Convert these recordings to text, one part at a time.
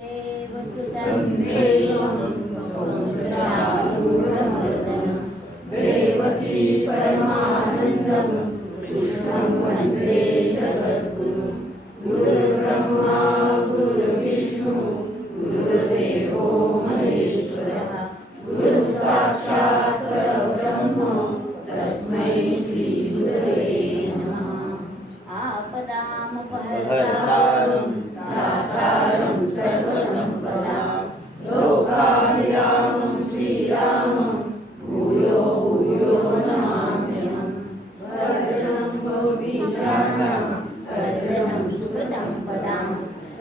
देवसुतं देवं कंसचाणूरमर्दनं देवकी परमानन्दं कृष्णं वन्दे जगद्गुरुं गुरुर्ब्रह्मा गुरुर्विष्णु गुरुर्देवो महेश्वरः गुरुस्साक्षात् परब्रह्म तस्मै श्रीगुरवे नमः। आपदामुपहर्तारं दातारं सर्वसम्पदां लोकाभिरामं श्रीरामं भूयो भूयो नमाम्यहम्। वर्धनं भवभीषाणां वर्धनं सुखसम्पदां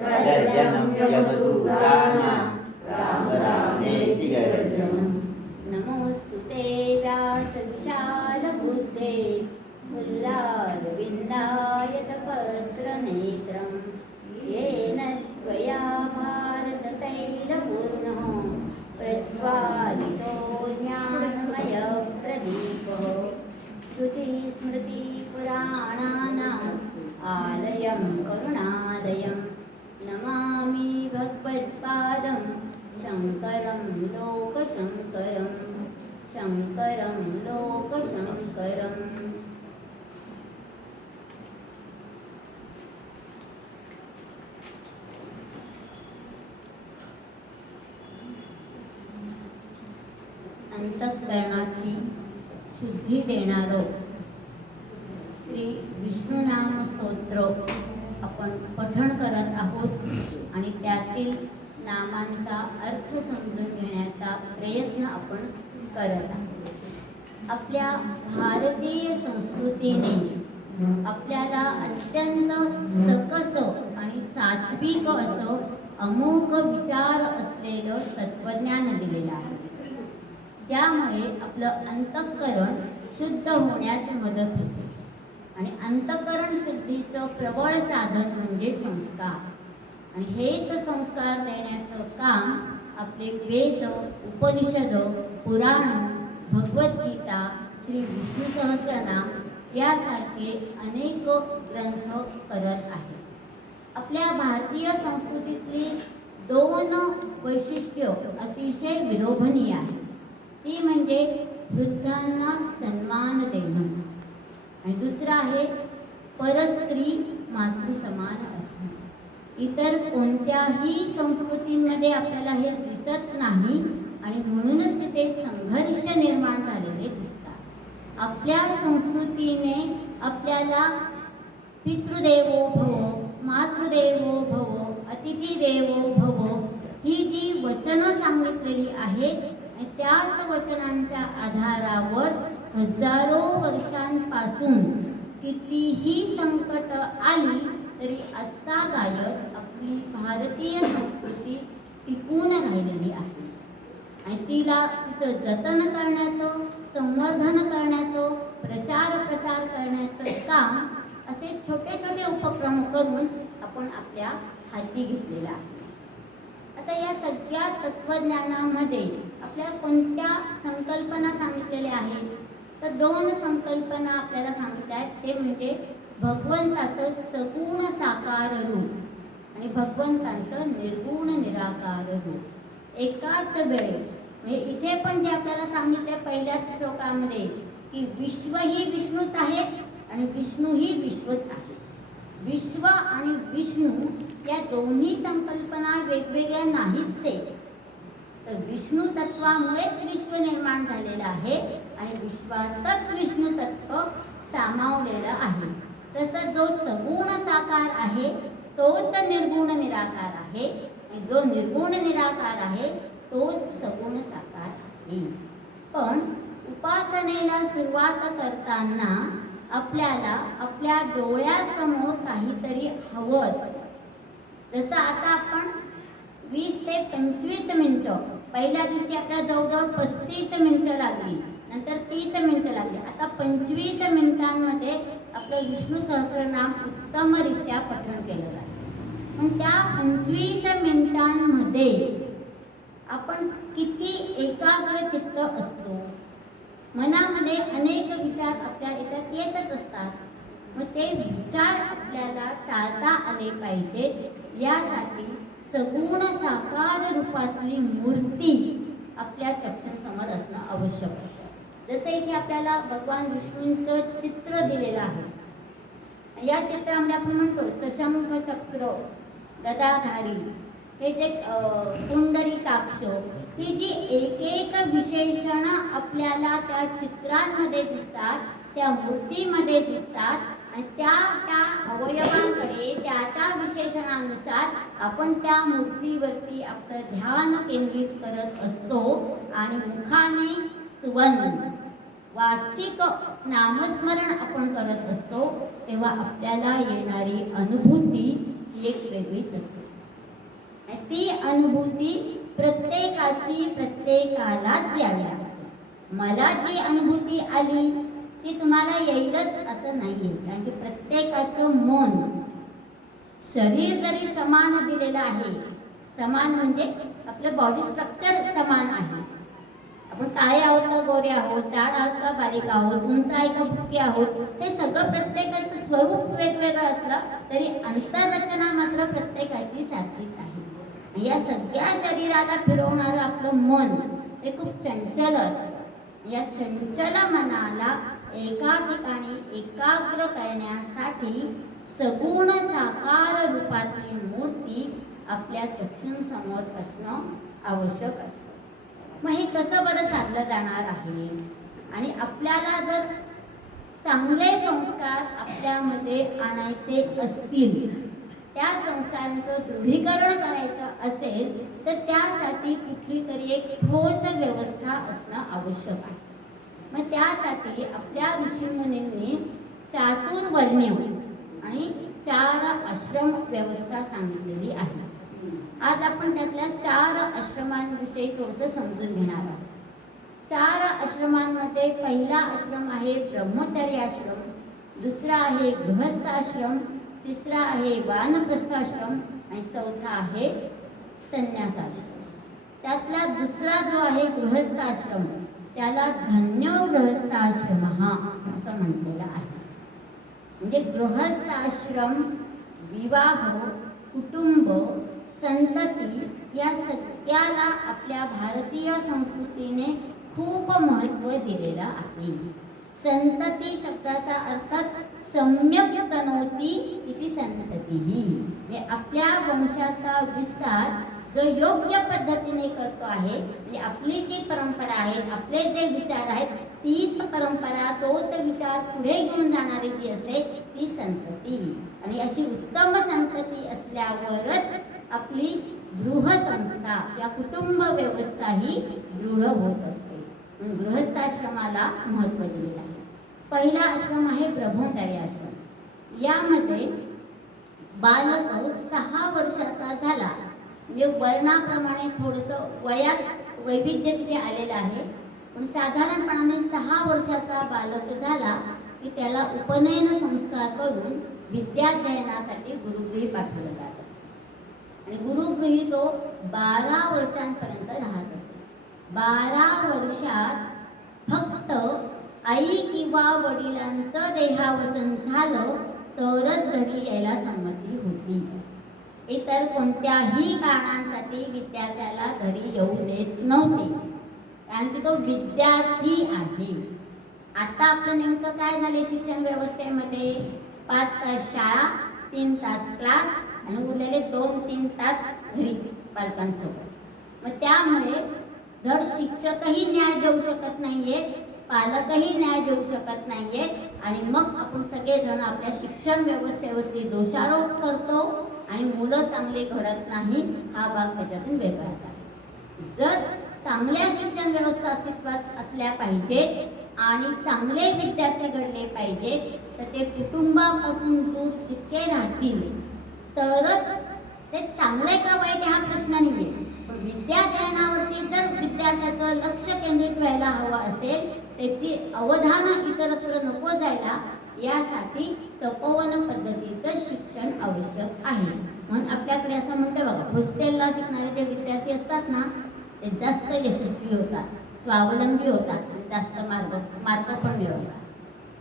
वर्धनं यमदूतानां राम रामेति गर्जनम्। नमोऽस्तुते व्यासविशालबुद्धे मुल्लारविन्दायतपत्रनेत्रं येन त्वया भारततैलपूर्णः प्रज्वालितो ज्ञानमयप्रदीपः श्रुतिस्मृतिपुराणानाम् आलयं करुणालयं नमामि भगवत्पादं शङ्करं लोकशङ्करं शङ्करं लोकशङ्करम्। अंतःकरणाची शुद्धी देणारं श्री विष्णुनाम स्तोत्र आपण पठण करत आहोत आणि त्यातील नामांचा अर्थ समजून घेण्याचा प्रयत्न आपण करत आहोत। आपल्या भारतीय संस्कृतीने आपल्याला अत्यंत सकस आणि सात्विक असं अमोघ विचार असलेलं तत्वज्ञान दिलेलं आहे। त्यामुळे आपलं अंतःकरण शुद्ध होण्यास मदत होते आणि अंतःकरण शुद्धीचं प्रबळ साधन म्हणजे संस्कार आणि हेच संस्कार देण्याचं काम आपले वेद, उपनिषद, पुराण, भगवद्गीता, श्री विष्णू सहस्रनाम यासारखे अनेक ग्रंथ करत आहेत। आपल्या भारतीय संस्कृतीतली दोन वैशिष्ट्य अतिशय विलोभनीय आहेत। ती म्हणजे वृद्धांना सन्मान देणं आणि दुसरं आहे परस्त्री मातृसमान असणं। इतर कोणत्याही संस्कृतींमध्ये आपल्याला हे दिसत नाही आणि म्हणूनच तिथे संघर्ष निर्माण झालेले दिसतात। आपल्या संस्कृतीने आपल्याला पितृदेवो भव, मातृदेवो भव, अतिथी देवो भव ही जी वचनं सांगितलेली आहेत त्याच वचनांच्या आधारावर हजारो वर्षांपासून कितीही संकट आली तरी आजतागायत आपली भारतीय संस्कृती टिकून राहिलेली आहे आणि तिचं जतन करण्याचं, संवर्धन करण्याचं, प्रचार प्रसार करण्याचं काम असे छोटे छोटे उपक्रम करून आपण आपल्या हाती घेतलेलं आहे। आता या सगळ्या तत्वज्ञानामध्ये आपल्याला कोणत्या संकल्पना सांगितलेल्या आहेत तर दोन संकल्पना आपल्याला सांगितल्या आहेत। ते म्हणजे भगवंताचं सगुण साकार रूप आणि भगवंताचं निर्गुण निराकार रूप एकाच वेळेस। म्हणजे इथे पण जे आपल्याला सांगितलं पहिल्याच श्लोकामध्ये की विश्व ही विष्णूच आहेत आणि विष्णू ही विश्वच आहे। विश्व आणि विष्णू या दोन्ही संकल्पना वेगवेगळ्या नाहीच आहेत। तर विष्णू तत्वामुळेच विश्व निर्माण झालेलं आहे आणि विश्वातच विष्णू तत्व सामावलेलं आहे। तसं जो सगुण साकार आहे तोच निर्गुण निराकार आहे आणि जो निर्गुण निराकार आहे तोच सगुण साकार आहे। पण उपासनेला सुरुवात करताना आपल्याला आपल्या डोळ्यासमोर काहीतरी हवं असतं। जसं आता आपण 20 ते 25 मिनिटं पहिल्या दिवशी आपल्याला जवळजवळ 35 मिनिटं लागली, नंतर 30 मिनिटं लागली, आता 25 मिनिटांमध्ये आपलं विष्णू सहस्रनाम उत्तमरित्या पठण केलं जातं। पण त्या 25 मिनिटांमध्ये आपण किती एकाग्र चित्त असतो। मनामध्ये अनेक विचार आपल्या याच्यात येतच असतात। मग ते विचार आपल्याला टाळता आले पाहिजेत यासाठी सगुण साकार रूपातली मूर्ती आपल्या चक्षुसमोर असणं आवश्यक असतं. जसं इथे आपल्याला भगवान विष्णूंचं चित्र दिलेलं आहे. या चित्रामध्ये आपण म्हणतो सशंख चक्र गदाधारी, हे जे पुंडरीकाक्ष, ही जी एक एक विशेषण आपल्याला त्या चित्रांमध्ये दिसतात, त्या मूर्तीमध्ये दिसतात, आणि त्या त्या अवयवांकडे त्या त्या विशेषणानुसार आपण त्या मूर्तीवरती आपलं ध्यान केंद्रित करत असतो आणि मुखाने स्तवन वाचिक नामस्मरण आपण करत असतो, तेव्हा आपल्याला येणारी अनुभूती एक वेगळीच असते. आणि ती अनुभूती प्रत्येकाची प्रत्येकालाच यावी लागते. मला जी अनुभूती आली ती तुम्हाला येईलच असं नाही आहे, कारण की प्रत्येकाचं मन, शरीर जरी समान दिलेलं आहे, समान म्हणजे आपलं बॉडी स्ट्रक्चर समान आहे, आपण काळे आहोत का गोरे आहोत, जाड आहोत का बारीक आहोत, उंच आहे का भुके आहोत, हे सगळं प्रत्येकाचं स्वरूप वेगवेगळं असलं तरी अंतररचना मात्र प्रत्येकाची सारखीच आहे. या सगळ्या शरीराला फिरवणारं आपलं मन हे खूप चंचल असतं. या चंचल मनाला एका ठिकाणी एकाग्र करण्यासाठी सगुण साकार रूपातली मूर्ती आपल्या चक्षुंसमोर असणं आवश्यक असतं. मग हे कसं बरं साधलं जाणार आहे? आणि आपल्याला जर चांगले संस्कार आपल्यामध्ये आणायचे असतील, त्या संस्कारांचं दृढीकरण करायचं असेल, तर त्यासाठी कुठली तरी एक ठोस व्यवस्था असणं आवश्यक आहे. मग त्यासाठी आपल्या ऋषीमुनींनी चातुर्वर्ण्य आणि 4 आश्रम व्यवस्था सांगितलेली आहे. आज आपण त्यातल्या 4 आश्रमांविषयी थोडंसं समजून घेणार आहोत. 4 आश्रमांमध्ये पहिला आश्रम आहे ब्रह्मचर्य आश्रम, दुसरा आहे गृहस्थ आश्रम, तिसरा आहे वानप्रस्थ आश्रम आणि चौथा आहे संन्यास आश्रम. त्यातला दुसरा जो आहे गृहस्थ आश्रम, त्याला धन्यो गृहस्थ आश्रम असं म्हटलेलं आहे. म्हणजे गृहस्थ आश्रम विवाह, कुटुंब, संतती या सगळ्याला आपल्या भारतीय संस्कृतीने खूप महत्त्व दिलेलं आहे. संतती शब्दाचा अर्थ सम्यक तनोती इति संततीही, म्हणजे आपल्या वंशाचा विस्तार जो योग्य पद्धतीने करतो आहे, म्हणजे आपली जी परंपरा आहे, आपले जे विचार आहेत, तीच परंपरा, तोच विचार पुढे घेऊन जाणारी जी असते ती संतती. आणि अशी उत्तम संतती असल्यावरच आपली गृहसंस्था या कुटुंब व्यवस्था ही दृढ होत असते. म्हणून गृहस्थाश्रमाला महत्त्व दिलेलं आहे. पहिला आश्रम आहे ब्रह्मचर्य आश्रम. यामध्ये बालक 6 वर्षाचा झाला, म्हणजे वर्णाप्रमाणे थोडंसं वयात वैविध्य तिथे आलेलं आहे, पण साधारणपणाने 6 वर्षाचा बालक झाला की त्याला उपनयन संस्कार करून विद्याध्ययनासाठी गुरुगृही पाठवलं जात असते. आणि गुरुगृही तो 12 वर्षांपर्यंत राहत असतो. 12 वर्षात फक्त आई किंवा वडिलांचं देहावसन झालं तरच घरी यायला संमती होती. इतर कोणत्याही कारणांसाठी विद्यार्थ्याला घरी येऊ देत नव्हते, कारण की तो विद्यार्थी आहे. आता आपलं नेमकं काय झाले शिक्षण व्यवस्थेमध्ये? 5 तास शाळा, 3 तास क्लास आणि उरलेले 2-3 तास घरी पालकांसोबत. मग त्यामुळे धड शिक्षकही न्याय देऊ शकत नाहीयेत, पालकही न्याय देऊ शकत नाहीयेत, आणि मग आपण सगळेजण आपल्या शिक्षण व्यवस्थेवरती दोषारोप करतो आणि मुलं चांगली घडत नाही, हा भाग त्याच्यातून वेगळाच आहे. जर चांगल्या शिक्षण व्यवस्था अस्तित्वात असल्या पाहिजेत आणि चांगले विद्यार्थी घडले पाहिजेत, तर ते कुटुंबापासून दूर जितके राहतील तरच ते चांगले का वाईट हा प्रश्न नाही आहे. पण विद्याध्ययनावरती जर विद्यार्थ्याचं लक्ष केंद्रित व्हायला हवं असेल, त्याची अवधान इतरत्र नको जायला, यासाठी तपोवन पद्धतीचं शिक्षण आवश्यक आहे. म्हणून आपल्याकडे असं म्हणते बघा, हॉस्टेलला शिकणारे जे विद्यार्थी असतात ना, ते जास्त यशस्वी होतात, स्वावलंबी होतात आणि जास्त मार्क पण मिळवतात.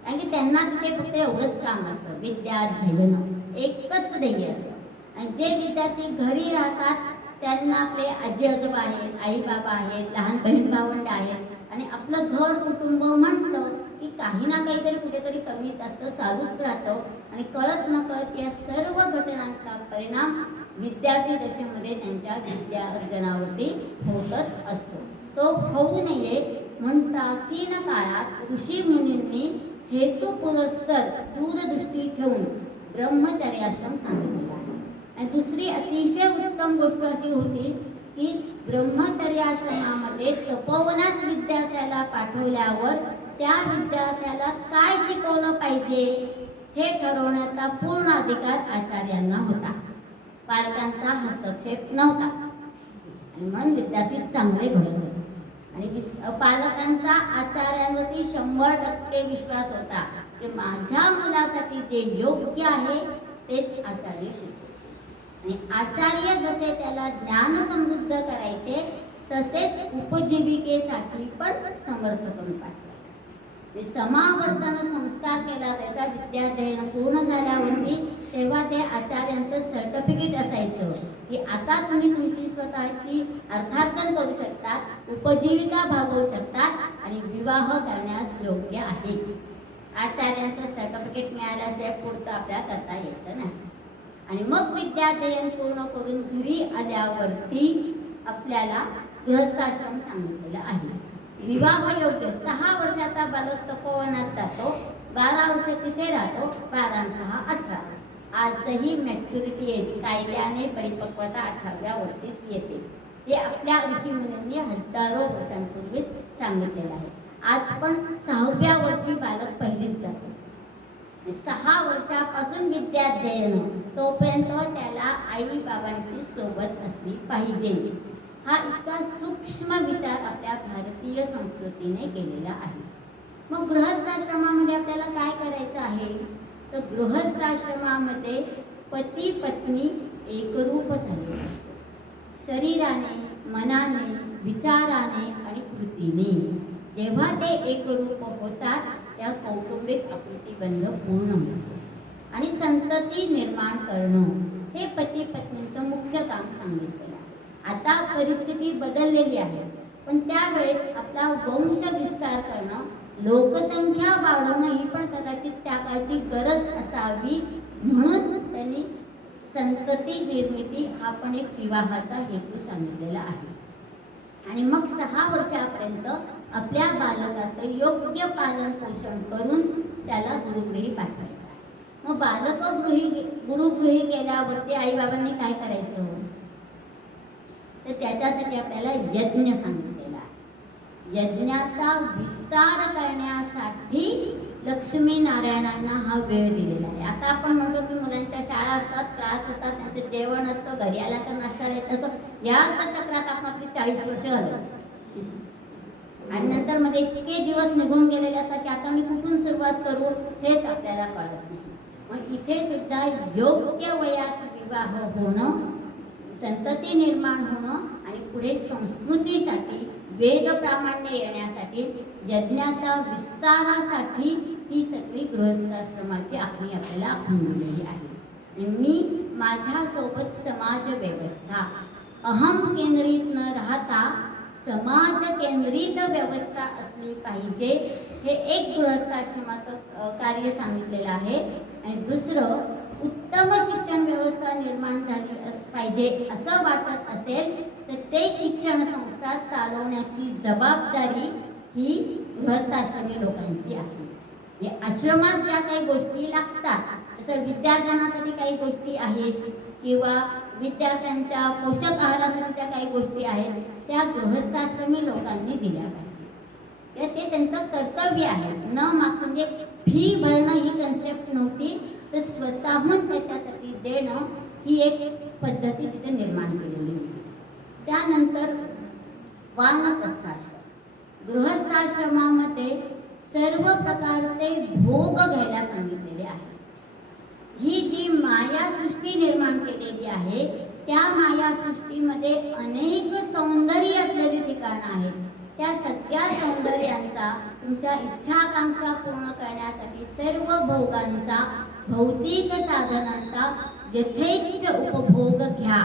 कारण की त्यांना तिथे फक्त एवढंच काम असतं, विद्याध्ययन एकच ध्येय असतं. आणि जे विद्यार्थी घरी राहतात त्यांना आपले आजी आजोबा आहेत, आई बाबा आहेत, लहान बहीण भावंड आहेत आणि आपलं घर कुटुंब म्हणतं की काही ना काहीतरी कुठेतरी कमी जास्त चालूच राहतं आणि कळत नकळत या सर्व घटनांचा परिणाम विद्यार्थी दशेमध्ये त्यांच्या विद्या अर्जनावरती होतच असतो. तो होऊ नये म्हणून प्राचीन काळात ऋषी मुनींनी हेतू पुरस्सर दूरदृष्टी ठेवून ब्रह्मचर्याश्रम सांगितलेला आहे. आणि दुसरी अतिशय उत्तम गोष्ट अशी होती की ब्रह्मचर्याश्रमामध्ये तपोवनात विद्यार्थ्याला पाठवल्यावर त्या विद्यार्थ्याला काय शिकवलं पाहिजे हे ठरवण्याचा पूर्ण अधिकार आचार्यांना होता. पालकांचा हस्तक्षेप नव्हता आणि म्हणून विद्यार्थी चांगले घडत होते. आणि पालकांचा आचार्यांवरती 100% विश्वास होता की माझ्या मुलासाठी जे योग्य आहे तेच आचार्य शिकवतात. आणि आचार्य जसे त्याला ज्ञान समृद्ध करायचे तसेच उपजीविकेसाठी पण समर्थ करून पाठवायचे. समावर्तन संस्कार केला त्याचा विद्याध्ययन पूर्ण झाल्यावरती तेव्हा ते आचार्यांचं सर्टिफिकेट असायचं की आता तुम्ही तुमची स्वतःची अर्थार्जन करू शकतात, उपजीविका भागवू शकतात आणि विवाह करण्यास योग्य आहे. आचार्यांचं सर्टिफिकेट मिळाल्याशिवाय पुढचं आपल्याला करता यायचं नाही. आणि मग विद्याध्ययन पूर्ण करून घरी आल्यावरती आपल्याला गृहस्थाश्रम सांगितलेला आहे. विवाह योग्य 6 वर्षाचा बालक तपोवनात जातो, 12 वर्ष तिथे राहतो, 12 आणि 6 18. आजही मॅच्युरिटी एज कायद्याने परिपक्वता 18व्या वर्षीच येते. ते आपल्या ऋषीमुनींनी हजारो वर्षांपूर्वीच सांगितलेलं आहे. आज पण 6व्या वर्षी बालक पहिलीच जातो. 6 वर्षापासून विद्याध्ययन तोपर्यंत त्याला आई बाबांची सोबत असली पाहिजे. हा इतका सूक्ष्म विचार आपल्या भारतीय संस्कृतीने केलेला आहे. मग गृहस्थाश्रमामध्ये आपल्याला काय करायचं आहे तर गृहस्थाश्रमामध्ये पती पत्नी एकरूप झालेले असते. शरीराने, मनाने, विचाराने आणि कृतीने जेव्हा ते एकरूप होतात त्या कौटुंबिक आकृतीबंध पूर्ण होतो आणि संतती निर्माण करणं हे पती पत्नीचं मुख्य काम सांगितलेलं आहे. आता परिस्थिती बदललेली आहे पण त्यावेळेस आपला वंश विस्तार करणं, लोकसंख्या वाढवणं ही पण कदाचित त्या काळची गरज असावी म्हणून त्यांनी संतती निर्मिती हा पण एक विवाहाचा हेतू सांगितलेला आहे. आणि मग 6 वर्षापर्यंत आपल्या बालकाचं योग्य पालन पोषण करून त्याला गुरुगृही पाठवायचं आहे. मग बालक गुरुगृही गेल्यावरती आईबाबांनी काय करायचं तर त्याच्यासाठी आपल्याला यज्ञ सांगितलेला आहे. यज्ञाचा विस्तार करण्यासाठी लक्ष्मीनारायणांना हा वेळ दिलेला आहे. आता आपण म्हणतो की मुलांच्या शाळा असतात, क्लास असतात, त्यांचं जेवण असतं, घरी आल्यानंतर नाश्ता द्यायचा असतो. याच चक्रात आपण आपली 40 वर्ष घालतो आणि नंतर मध्ये इतके दिवस निघून गेलेले असतात की आता मी कुठून सुरुवात करू हेच आपल्याला कळत नाही. मग इथे सुद्धा योग्य वयात विवाह होणं, संतती निर्माण होणं आणि पुढे संस्कृतीसाठी वेद प्रामाण्य येण्यासाठी यज्ञाच्या विस्तारासाठी ही सगळी गृहस्थाश्रमाची आखणी आपल्याला आखून आहे. आणि मी माझ्यासोबत समाज व्यवस्था अहम केंद्रित न राहता समाज केंद्रित व्यवस्था असली पाहिजे हे एक गृहस्थाश्रमाचं कार्य सांगितलेलं आहे. आणि दुसरं उत्तम शिक्षण व्यवस्था निर्माण झाली पाहिजे असं वाटत असेल तर ते शिक्षण संस्था चालवण्याची जबाबदारी ही गृहस्थाश्रमी लोकांची आहे. आश्रमात ज्या काही गोष्टी लागतात जसं विद्यार्थ्यांसाठी काही गोष्टी आहेत किंवा विद्यार्थ्यांच्या पोषक आहारासाठी ज्या काही गोष्टी आहेत त्या गृहस्थाश्रमी लोकांनी दिल्या पाहिजे. ते त्यांचं कर्तव्य आहे. न म्हणजे फी भरणं ही कन्सेप्ट नव्हती तर स्वतःहून त्याच्यासाठी देणं ही एक पद्धती तिथे निर्माण केलेली होती. त्यानंतर वानप्रस्थाश्रम. गृहस्थाश्रमामध्ये सर्व प्रकारचे भोग घ्यायला सांगितलेले आहे. ही जी मायासृष्टी निर्माण केलेली आहे त्या मायासृष्टीमध्ये अनेक सौंदर्य असलेली ठिकाणं आहेत. त्या सगळ्या सौंदर्यांचा तुमच्या इच्छाकांक्षा पूर्ण करण्यासाठी सर्व भोगांचा, भौतिक साधनांचा यथेच्छ उपभोग घ्या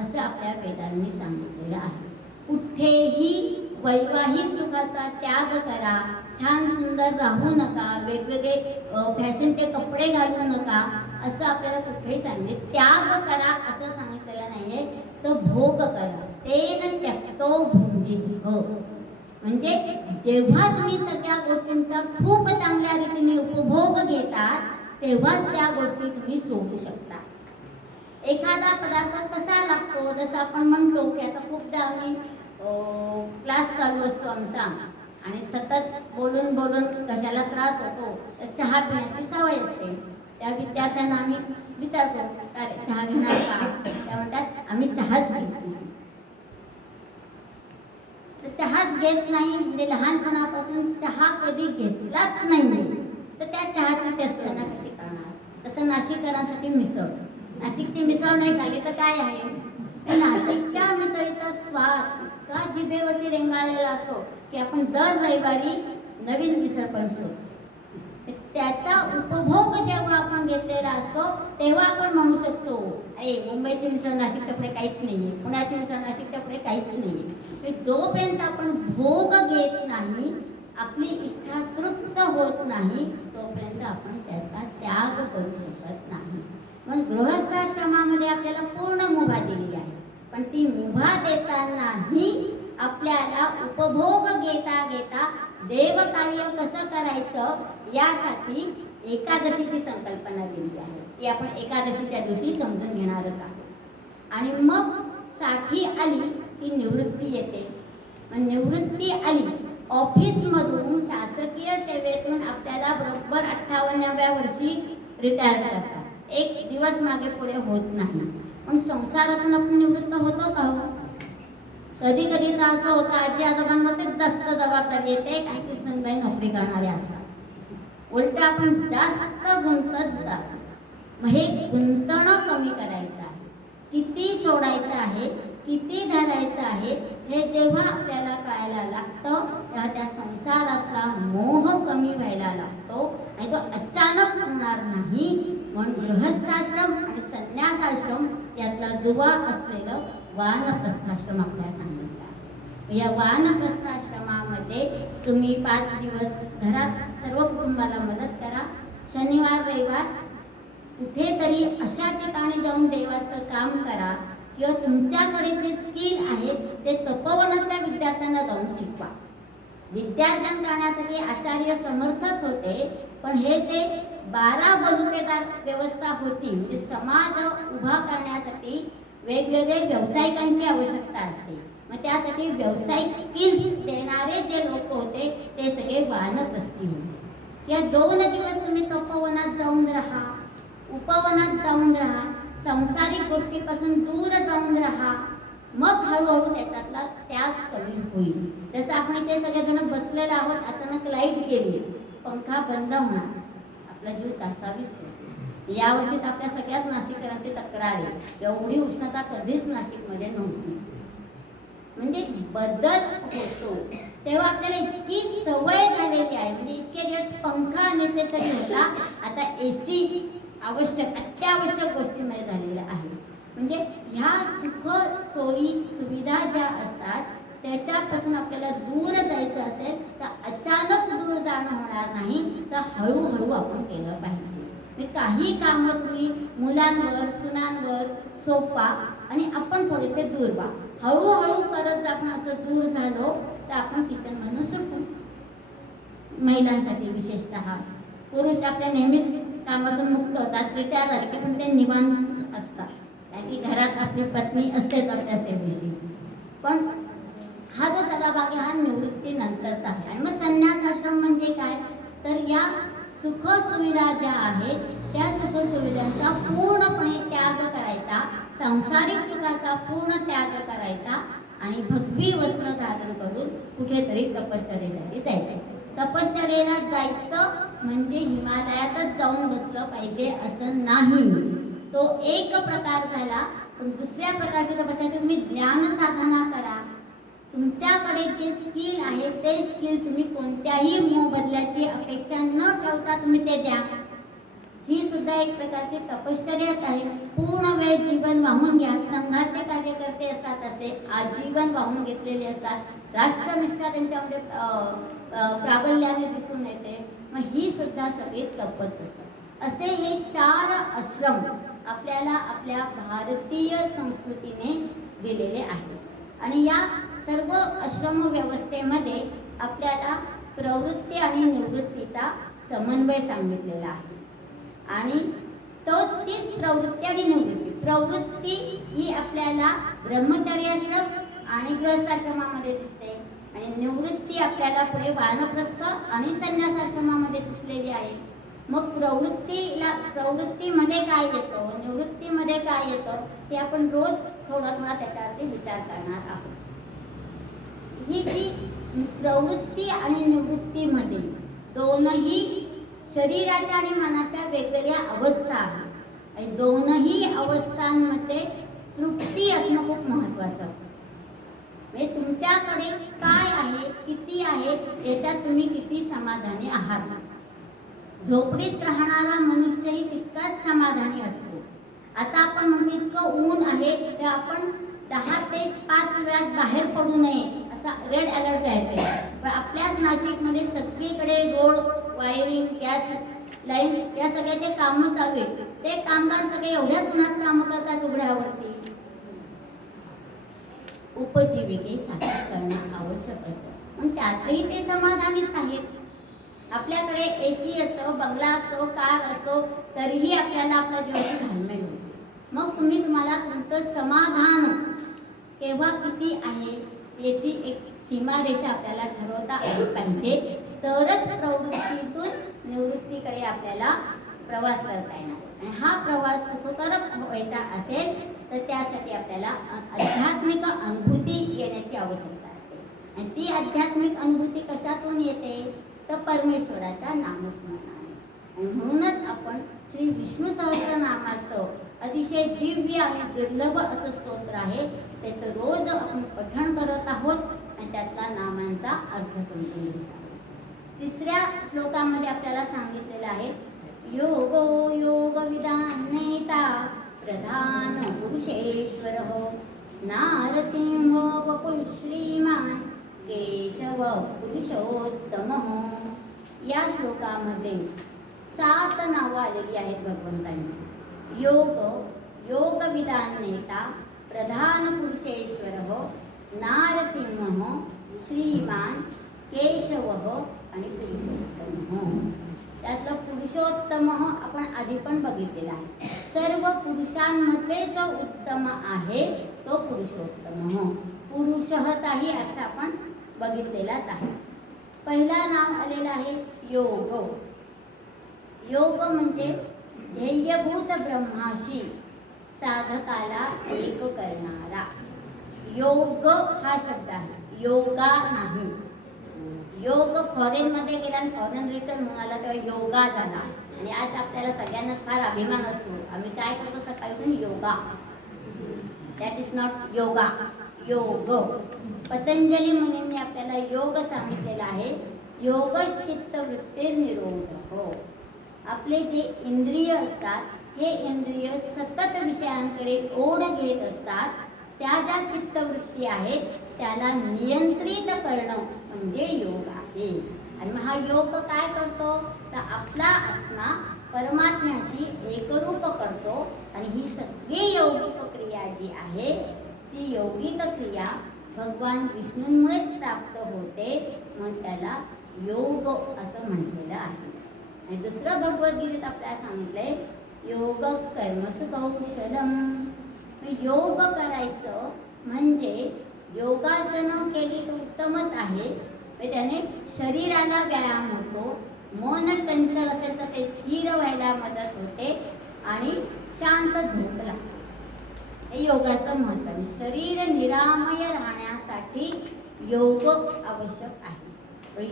असं आपल्या वेदांनी सांगितलेलं आहे. कुठेही वैवाहिक सुखाचा त्याग करा, छान सुंदर राहू नका, वेगवेगळे फॅशनचे कपडे घालू नका असं आपल्याला कुठेही सांगितले. त्याग करा असं सांगितलेलं नाहीये, तो भोग करा. तेन त्यक्तो भुंजीत. म्हणजे जेव्हा तुम्ही सगळ्या गोष्टींचा खूप चांगल्या रीतीने उपभोग घेतात तेव्हाच त्या गोष्टी तुम्ही सोडू शकता. एखादा पदार्थ कसा लागतो, जसं आपण म्हणतो की आता खूपदा आम्ही क्लास चालू असतो आमचा आणि सतत बोलून बोलून कशाला त्रास होतो, तर चहा पिण्याची सवय असते. त्या विद्यार्थ्यांना आम्ही विचारतो, अरे चहा घेणार का? त्या म्हणतात आम्ही चहाच घेत नाही. चहाच घेत नाही म्हणजे लहानपणापासून चहा कधी घेतलाच नाही, तर त्या चहाची टेस्ट त्यांना कशी करणार? तसं नाशिककरांसाठी मिसळ, नाशिकची मिसळ नाही खाल्ली तर काय आहे? नाशिकच्या मिसळीचा स्वाद इतका जिभेवरती रेंगाळलेला असतो की आपण दर रविवारी नवीन मिसळ पण शोधतो. त्याचा उपभोग जेव्हा आपण घेतलेला असतो तेव्हा आपण म्हणू शकतो, अरे मुंबईची मिसळ नाशिकच्या पुढे काहीच नाहीये, पुण्याची मिसळ नाशिकच्या पुढे काहीच नाहीये. जोपर्यंत आपण भोग घेत नाही, आपली इच्छा तृप्त होत नाही, तोपर्यंत आपण त्याचा त्याग करू शकत नाही. मग गृहस्थाश्रमामध्ये आपल्याला पूर्ण मुभा दिलेली आहे, पण ती मुभा देतानाही आपल्याला उपभोग घेता घेता देवकार्य कसं करायचं यासाठी एकादशीची संकल्पना दिली आहे. ती आपण एकादशीच्या दिवशी समजून घेणारच आहोत. आणि मग साठी आली की निवृत्ती येते. मग निवृत्ती आली, ऑफिसमधून शासकीय सेवेतून आपल्याला बरोबर 58व्या वर्षी रिटायर करतात. एक दिवस मागे पुढे होत नाही. पण संसारातून आपण निवृत्त होतो का? कधी कधी तर असं होतं आजी आजोबांवरतीच जास्त जबाबदारी येते, कारण की सुनबाई नोकरी करणारे असतात. उलट आपण जास्त गुंतत जातो. मग हे गुंतणं कमी करायचं आहे. किती सोडायचं आहे, किती धरायचं आहे हे जेव्हा आपल्याला कळायला लागतं तेव्हा त्या संसारातला मोह कमी व्हायला लागतो आणि तो अचानक होणार नाही. म्हणून गृहस्थाश्रम आणि संन्यासाश्रम यातला दुवा असलेलं वानप्रस्थाश्रम आपल्याला सांगितलं आहे. या वानप्रस्थाश्रमामध्ये तुम्ही 5 दिवस घरात सर्व कुटुंबाला मदत करा. शनिवार रविवार कुठेतरी अशा ठिकाणी जाऊन देवाचं काम करा किंवा तुमच्याकडे जे स्किल आहेत ते तपोवनातल्या विद्यार्थ्यांना जाऊन शिकवा. विद्यार्जन करण्यासाठी आचार्य समर्थच होते, पण हे जे 12 बलुतेदार व्यवस्था होती, म्हणजे समाज उभा करण्यासाठी वेगवेगळे व्यावसायिकांची आवश्यकता असते. मग त्यासाठी व्यावसायिक स्किल्स देणारे जे लोक होते ते सगळे वानप्रस्थी होते. या 2 दिवस तुम्ही तपोवनात जाऊन राहा, उपवनात जाऊन राहा, सांसारिक गोष्टीपासून दूर जाऊन राहा. मग हळूहळू त्याच्यातला त्याग कमी होईल. जसं आपण इथे सगळेजण बसलेले आहोत, अचानक लाईट गेली, पंखा बंद होणार, आपला जीव कासावीस होतो. यावर्षी आपल्या सगळ्याच नाशिककरांची तक्रार आहे, एवढी उष्णता कधीच नाशिकमध्ये नव्हती. म्हणजे बदल होतो तेव्हा आपल्याला इतकी सवय झालेली आहे. म्हणजे इतके दिवस पंखा नेसेसरी होता, आता AC आवश्यक अत्यावश्यक गोष्टींमध्ये झालेलं आहे. म्हणजे ह्या सुख सोयी सुविधा ज्या असतात त्याच्यापासून आपल्याला दूर जायचं असेल तर अचानक दूर जाणं होणार नाही, तर हळूहळू आपण केलं पाहिजे. म्हणजे काही कामं तुम्ही मुलांवर सुनांवर सोपा आणि आपण थोडेसे दूर व्हा. हळूहळू करत जर आपण असं दूर झालो तर आपण किचनमधून सुटू. महिलांसाठी विशेषतः, पुरुष आपल्या नेहमीच कामातून मुक्त होतात, रिटायर झाले की पण ते निवांत असतात, कारण की घरात आपली पत्नी असतेच आपल्या सेवेशी. पण हा जो सगळा भाग आहे हा निवृत्तीनंतरचा आहे. आणि मग संन्यासाश्रम म्हणजे काय, तर या सुखसुविधा ज्या आहेत त्या सुखसुविधांचा पूर्णपणे त्याग करायचा, सांसारिक सुखाचा पूर्ण त्याग करायचा आणि भगवी वस्त्र धारण करून कुठेतरी तपश्चर्येसाठी जायचं. तपश्चर्येला जायचं म्हणजे हिमालयातच जाऊन बसलं पाहिजे असं नाही, तो एक प्रकार झाला. पण दुसऱ्या प्रकारची तपश्चर्या तुम्ही ज्ञान साधना करा. तुमच्याकडे जे स्किल आहे ते स्किल तुम्ही कोणत्याही मोबदल्याची अपेक्षा न ठेवता तुम्ही ते द्या. ही सुद्धा एक प्रकारची तपश्चर्याच आहे. पूर्ण वेळ जीवन वाहून घ्या. संघाचे कार्यकर्ते असतात असे आजीवन वाहून घेतलेले असतात. राष्ट्रनिष्ठा त्यांच्यामध्ये प्राबल्याने दिसून येते. मग ही सुद्धा सगळी तपच असतात. असे हे 4 आश्रम आपल्याला आपल्या भारतीय संस्कृतीने दिलेले आहेत. आणि या सर्व आश्रम व्यवस्थेमध्ये आपल्याला प्रवृत्ती आणि निवृत्तीचा समन्वय सांगितलेला आहे. आणि तीच प्रवृत्ती आणि निवृत्ती. प्रवृत्ती ही आपल्याला ब्रह्मचर्याश्रम आणि गृहस्थाश्रमामध्ये दिसते आणि निवृत्ती आपल्याला पुढे वानप्रस्थ आणि संन्यासाश्रमामध्ये दिसलेली आहे. मग प्रवृत्तीमध्ये काय येतं, निवृत्तीमध्ये काय येतं, हे आपण रोज थोडा थोडा त्याच्यावरती विचार करणार आहोत. ही जी प्रवृत्ती आणि निवृत्तीमध्ये दोनही शरीराच्या आणि मनाच्या वेगवेगळ्या अवस्था आहेत आणि दोनही अवस्थांमध्ये तृप्ती असणं खूप महत्त्वाचं असतं. म्हणजे तुमच्याकडे काय आहे, किती आहे, याच्यात तुम्ही किती समाधानी आहात. झोपडीत राहणारा मनुष्यही तितकाच समाधानी असतो. आता आपण म्हणतो इतकं ऊन आहे तर आपण 10 ते 5 वेळात बाहेर पडू नये असा रेड अलर्ट जाहीर केला. पण आपल्याच नाशिकमध्ये सगळीकडे रोड, वायरिंग, गॅस लाईन या सगळ्याचे कामं चालू आहेत. ते कामगार सगळे एवढ्याच उन्हात कामं करतात उघड्यावरती. उपजीविकेसाठी करणं आवश्यक असतं. पण त्यातही ते समाधानीच आहेत. आपल्याकडे AC असतं, बंगला असतो, कार असतो, तरीही आपल्याला आपल्या जीवाची घालमेल होते. मग तुम्हाला तुमचं समाधान केव्हा किती आहे याची एक सीमारेषा आपल्याला ठरवता आली पाहिजे. तरच प्रवृत्तीतून निवृत्तीकडे आपल्याला प्रवास करता येणार. आणि हा प्रवास सुखकर व्हायचा असेल तर त्यासाठी आपल्याला आध्यात्मिक अनुभूती येण्याची आवश्यकता असते. आणि ती आध्यात्मिक अनुभूती कशातून येते तर परमेश्वराच्या नामस्मरणाने. आणि म्हणूनच आपण श्री विष्णू सहस्रनामाचं अतिशय दिव्य आणि दुर्लभ असं स्तोत्र आहे. त्याचं रोज आपण पठण करत आहोत आणि त्यातला नामांचा अर्थ समजून घेत आहोत. 3ऱ्या श्लोकामध्ये आपल्याला सांगितलेलं आहे योगो योगविदान्नेता प्रधान पुरुषेश्वर नारसिंह वपुः श्रीमान केशव पुरुषोत्तम. या श्लोकामध्ये 7 नावं आलेली आहेत भगवंतांची. योगविदान्नेता प्रधान पुरुषेश्वर नारसिंह श्रीमान केशव आणि पुरुषोत्तम. त्यातलं पुरुषोत्तम आपण आधी पण बघितलेला आहे. सर्व पुरुषांमध्ये जो उत्तम आहे तो पुरुषोत्तम. पुरुषचाही अर्थ आपण बघितलेलाच आहे. पहिला नाव आलेलं आहे योग. योग म्हणजे ध्येयभूत ब्रह्माशी साधकाला एक करणारा. योग हा शब्द आहे, योगा नाही. योग फॉरेनमध्ये गेला आणि फॉरेन रिटर्न म्हणाला तेव्हा योगा झाला. आणि आज आपल्याला सगळ्यांना फार अभिमान असतो. आम्ही काय करतो सकाळी yoga. That is not yoga. योग. पतंजली मुनींनी आपल्याला योग सांगितलेला आहे. योगश्चित्त वृत्तिर्निरोध. आपले जे इंद्रिय असतात हे इंद्रिय सतत विषयांकडे ओढ घेत असतात. त्या ज्या चित्तवृत्ती आहेत त्याला नियंत्रित करणं म्हणजे योग आहे. आणि मग हा योग काय करतो तर आपला आत्मा परमात्म्याशी एकरूप करतो. आणि ही सगळी यौगिक क्रिया जी आहे ती यौगिक क्रिया भगवान विष्णूंमुळेच प्राप्त होते. मग त्याला योग असं म्हटलेलं आहे. आणि दुसरं भगवद्गीतेत आपल्याला सांगितलंय योग कर्मसु कौशलम. योग करायचं म्हणजे योगासनं केली तर उत्तमच आहे. त्याने शरीराला व्यायाम होतो. मन चंचल असेल तर ते स्थिर व्हायला मदत होते आणि शांत झोप लागते. हे योगाचं महत्त्व आहे. शरीर निरामय राहण्यासाठी योग आवश्यक आहे.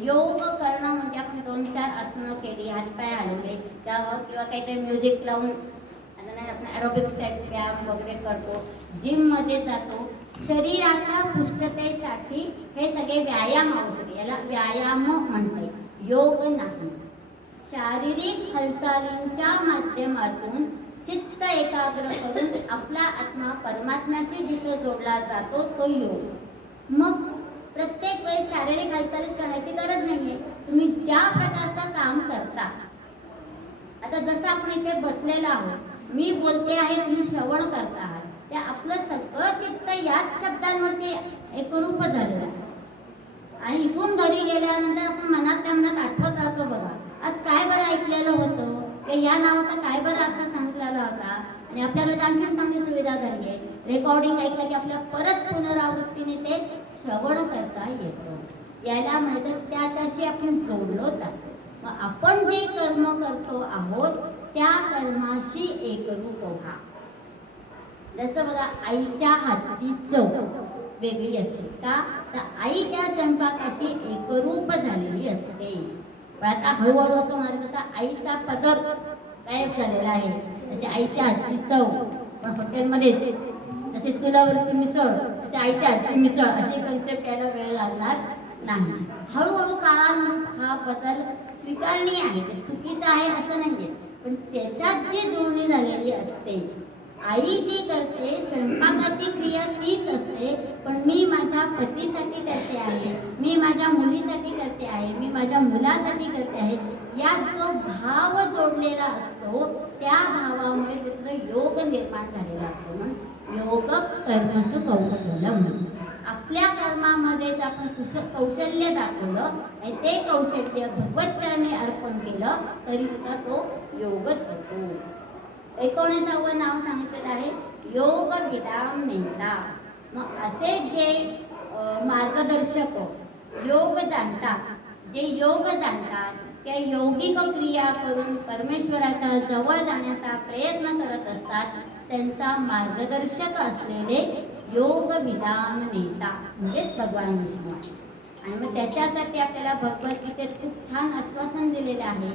योग करणं म्हणजे आपण 2-4 आसनं केली, हातपाय हलवले किंवा काहीतरी म्युझिक लावून आपण ॲरोबिक्स टाईप व्यायाम वगैरे करतो, जिममध्ये जातो. शरीराच्या पुष्टतेसाठी हे सगळे व्यायाम आवश्यक आहे. याला व्यायाम म्हणते, योग नाही. शारीरिक हालचालींच्या माध्यमातून चित्त एकाग्र करून आपला आत्मा परमात्म्याशी जिथे जोडला जातो तो योग. मग प्रत्येक वेळी शारीरिक हालचालीच करण्याची गरज नाहीये. तुम्ही ज्या प्रकारचं काम करता, आता जसं आपण इथे बसलेलो आहोत, मी बोलते आहे, तुम्ही श्रवण करता आहात, ते आपलं सगळं चित्त याच शब्दांवरती एकरूप झालेलं आहे. आणि इथून घरी गेल्यानंतर आपण मनात आठवत राहतो, बघा आज काय बरं ऐकलेलं होतं, की या नावाचा काय बरं अर्थ सांगितलेला होता. आणि आपल्याकडे आणखी चांगली सुविधा झाली आहे, रेकॉर्डिंग ऐकलं की आपल्या परत पुनरावृत्तीने ते श्रवण करता येतं. याला म्हणजे त्याच्याशी आपण जोडलो जातो. मग आपण जे कर्म करतो आहोत त्या कर्माशी एकरूप व्हा. जसं बघा, आईच्या हातची चव वेगळी असते का, तर आई त्या स्वयंपाकाशी एकरूप झालेली असते. पण आता हळूहळू असं होणार, जसा आईचा पदर गायब झालेला आहे तशी आईच्या हातची चव. पण हॉटेलमध्येच जसे चुलावरची मिसळ तसे आईच्या हातची मिसळ अशी कन्सेप्ट यायला वेळ लागणार नाही. हळूहळू काळानुरूप हा बदल स्वीकारणी आहे, ते चुकीचं आहे असं नाहीये, पण त्याच्यात जी जुळणी झालेली असते. आई जी करते स्वयंपाकाची क्रिया तीच असते, पण मी माझ्या पतीसाठी करते आहे, मी माझ्या मुलीसाठी करते आहे, मी माझ्या मुलासाठी करते आहे. यात जो भाव जोडलेला असतो त्या भावामुळे तिथं योग निर्माण झालेला असतो. म्हणून योग कर्मसु कौशलम. आपल्या कर्मामध्ये जर आपण कौशल्य दाखवलं आणि ते कौशल्य भगवत चरणी अर्पण केलं तरी सुद्धा तो योगच होतो. 19वं नाव सांगितलेलं आहे योग विदाम नेता. मग असे जे मार्गदर्शक योग जाणतात, जे योग जाणतात, त्या योगिक क्रिया करून परमेश्वराच्या जवळ जाण्याचा प्रयत्न करत असतात, त्यांचा मार्गदर्शक असलेले योग विदाम नेता म्हणजेच भगवान विष्णू. आणि मग त्याच्यासाठी आपल्याला भगवद्गीतेत खूप छान आश्वासन दिलेलं आहे,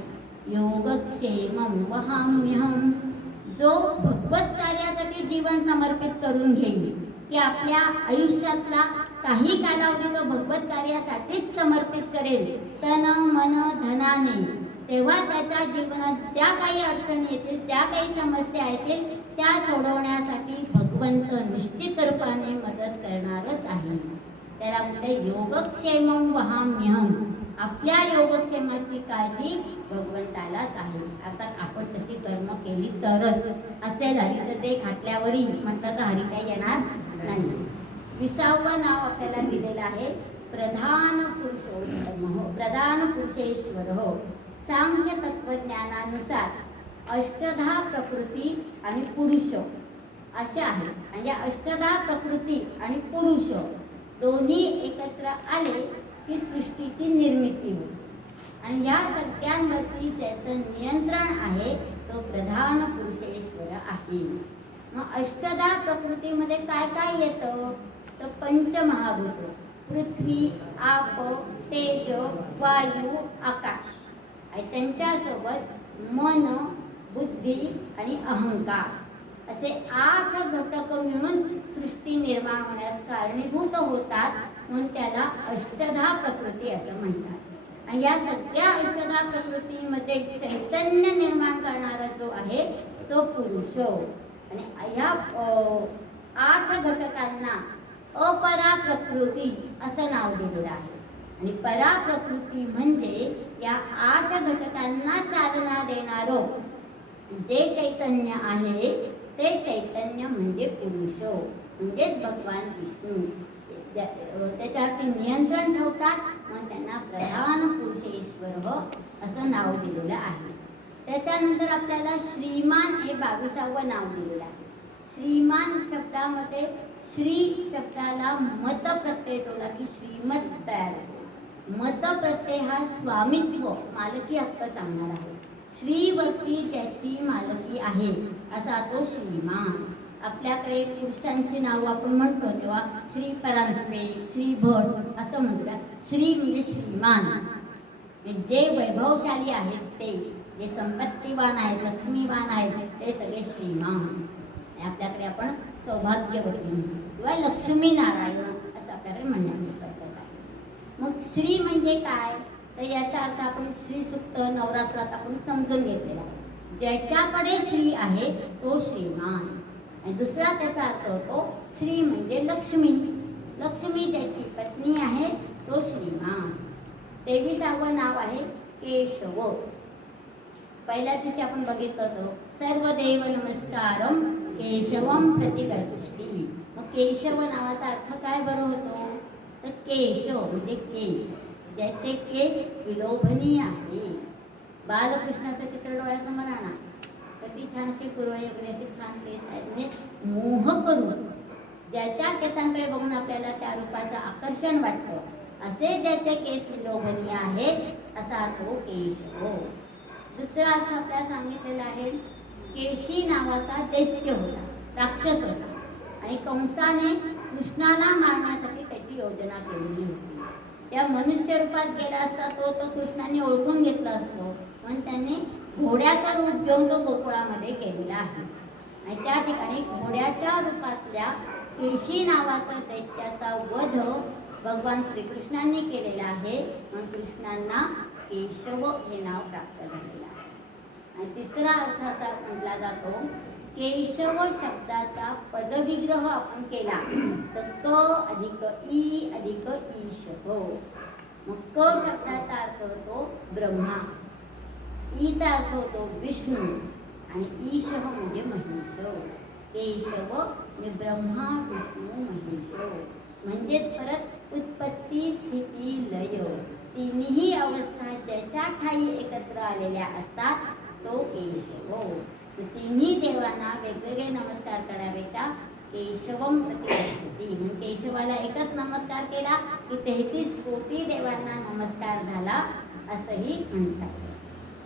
योगक्षेमं वहाम्यहम्. जो भगवत कार्यासाठी जीवन समर्पित करून घेईल, की आपल्या आयुष्यातला काही कालावधी तो भगवत कार्यासाठीच समर्पित करेल तन मन धनाने, तेव्हा त्याच्या जीवनात ज्या काही अडचणी येतील, ज्या काही समस्या येतील त्या सोडवण्यासाठी भगवंत निश्चित रूपाने मदत करणारच आहे. त्याला म्हणते योगक्षेमं वहाम्यहम्. आपल्या योगक्षेमाची काळजी भगवंतालाच आहे. अर्थात आपण तशी कर्म केली तरच. असेल हरित ते घातल्यावरही म्हटलं तर हरी काही येणार नाही. 20वं नाव आपल्याला दिलेलं आहे प्रधान पुरुषोत्तम, प्रधान पुरुषेश्वर. सांख्य तत्वज्ञानानुसार अष्टधा प्रकृती आणि पुरुष अशा आहेत. आणि या अष्टधा प्रकृती आणि पुरुष दोन्ही एकत्र आले की सृष्टीची निर्मिती होईल. आणि या सगळ्यांवरती ज्याचं नियंत्रण आहे तो प्रधान पुरुषेश्वर आहे. मग अष्टधा प्रकृतीमध्ये काय काय येतं, तर पंचमहाभूत पृथ्वी, आप, तेज, वायू, आकाश आणि त्यांच्यासोबत मन, बुद्धी आणि अहंकार असे 8 घटक मिळून सृष्टी निर्माण होण्यास कारणीभूत होतात. म्हणून त्याला अष्टधा प्रकृती असं म्हणतात. आणि या सगळ्या अष्टधा प्रकृतीमध्ये चैतन्य निर्माण करणारा जो आहे तो पुरुष. आणि ह्या 8 घटकांना अपरा प्रकृती असं नाव दिलेलं आहे. आणि परा प्रकृती म्हणजे या 8 घटकांना चालना देणारं जे चैतन्य आहे ते चैतन्य म्हणजे पुरुष, म्हणजेच भगवान विष्णू. त्याच्यावरती नियंत्रण ठेवतात म्हणून त्यांना प्रधान पुरुषेश्वर असं नाव दिलेलं आहे. त्याच्यानंतर आपल्याला श्रीमान हे 22वं नाव दिलेलं आहे. श्रीमान शब्दामध्ये श्री शब्दाला मत प्रत्यय जोडला की श्रीमत तयार होतो. मत प्रत्यय हा स्वामित्व, मालकी हक्क सांगणार आहे. श्रीवरती ज्याची मालकी आहे असा तो श्रीमान. आपल्याकडे पुरुषांची नाव आपण म्हणतो तेव्हा श्री परांजपे, श्री भट असं म्हणतात. श्री म्हणजे श्रीमान, जे वैभवशाली आहेत, ते जे संपत्तीवान आहेत, लक्ष्मीवान आहेत, ते सगळे श्रीमान. आपल्याकडे आपण सौभाग्यवती किंवा लक्ष्मी नारायण असं आपल्याकडे म्हणण्याची पद्धत आहे. मग श्री म्हणजे काय, तर याचा अर्थ आपण श्री सुक्त नवरात्रात आपण समजून घेतलेला आहे. ज्याच्याकडे श्री आहे तो श्रीमान. आणि दुसरा त्याचा अर्थ होतो श्री म्हणजे लक्ष्मी. लक्ष्मी ज्याची पत्नी आहे तो श्रीमान. 23वे नाव आहे केशव. पहिल्या दिवशी आपण बघितलं होतं सर्व देव नमस्कारम केशवम प्रतिगच्छति. मग केशव नावाचा अर्थ काय बरं होतो? तर केशव म्हणजे केस, ज्याचे केस विलोभनीय आहे. बालकृष्णाचं चित्र डोळ्यासमोर आणा, किती छान असे कुरळे वगैरे असे छान केस आहेत, म्हणजे मोह करून ज्याच्या केसांकडे बघून आपल्याला त्या रूपाचं आकर्षण वाटतं, असे ज्याचे केस विलोभनीय आहेत असा तो केशव. दुसरा अर्थ आपल्याला सांगितलेला आहे केशी नावाचा दैत्य होता, राक्षस होता, आणि कंसाने कृष्णाला मारण्यासाठी त्याची योजना केलेली होती. त्या मनुष्य रूपात गेला असता तो कृष्णाने ओळखून घेतला असतो, म्हणून त्यांनी घोड्याचा रूप घेऊन तो गोकुळामध्ये केलेला आहे. आणि त्या ठिकाणी घोड्याच्या रूपातल्या केशी नावाचा दैत्याचा वध भगवान श्रीकृष्णांनी केलेला आहे, म्हणून कृष्णांना केशव हे नाव प्राप्त झालेलं आहे. आणि तिसरा अर्थ असा म्हटला जातो केशव शब्दाचा पदविग्रह आपण केला तर क अधिक ई अधिक ईशव. मग क शब्दाचा अर्थ होतो ब्रह्मा, ईचा अर्थ होतो विष्णू, आणि ईशव म्हणजे महेश. केशव म्हणजे ब्रह्मा विष्णू महेश, म्हणजेच परत उत्पत्ती स्थिती लय तिन्ही अवस्था ज्याच्या ठाई एकत्र आलेल्या असतात तो केशव. तिन्ही देवांना वेगवेगळे नमस्कार करण्यापेक्षा केशवम प्रतिगच्छति म्हणून केशवाला एकच नमस्कार केला की 33 कोटी देवांना नमस्कार झाला असंही म्हणतात.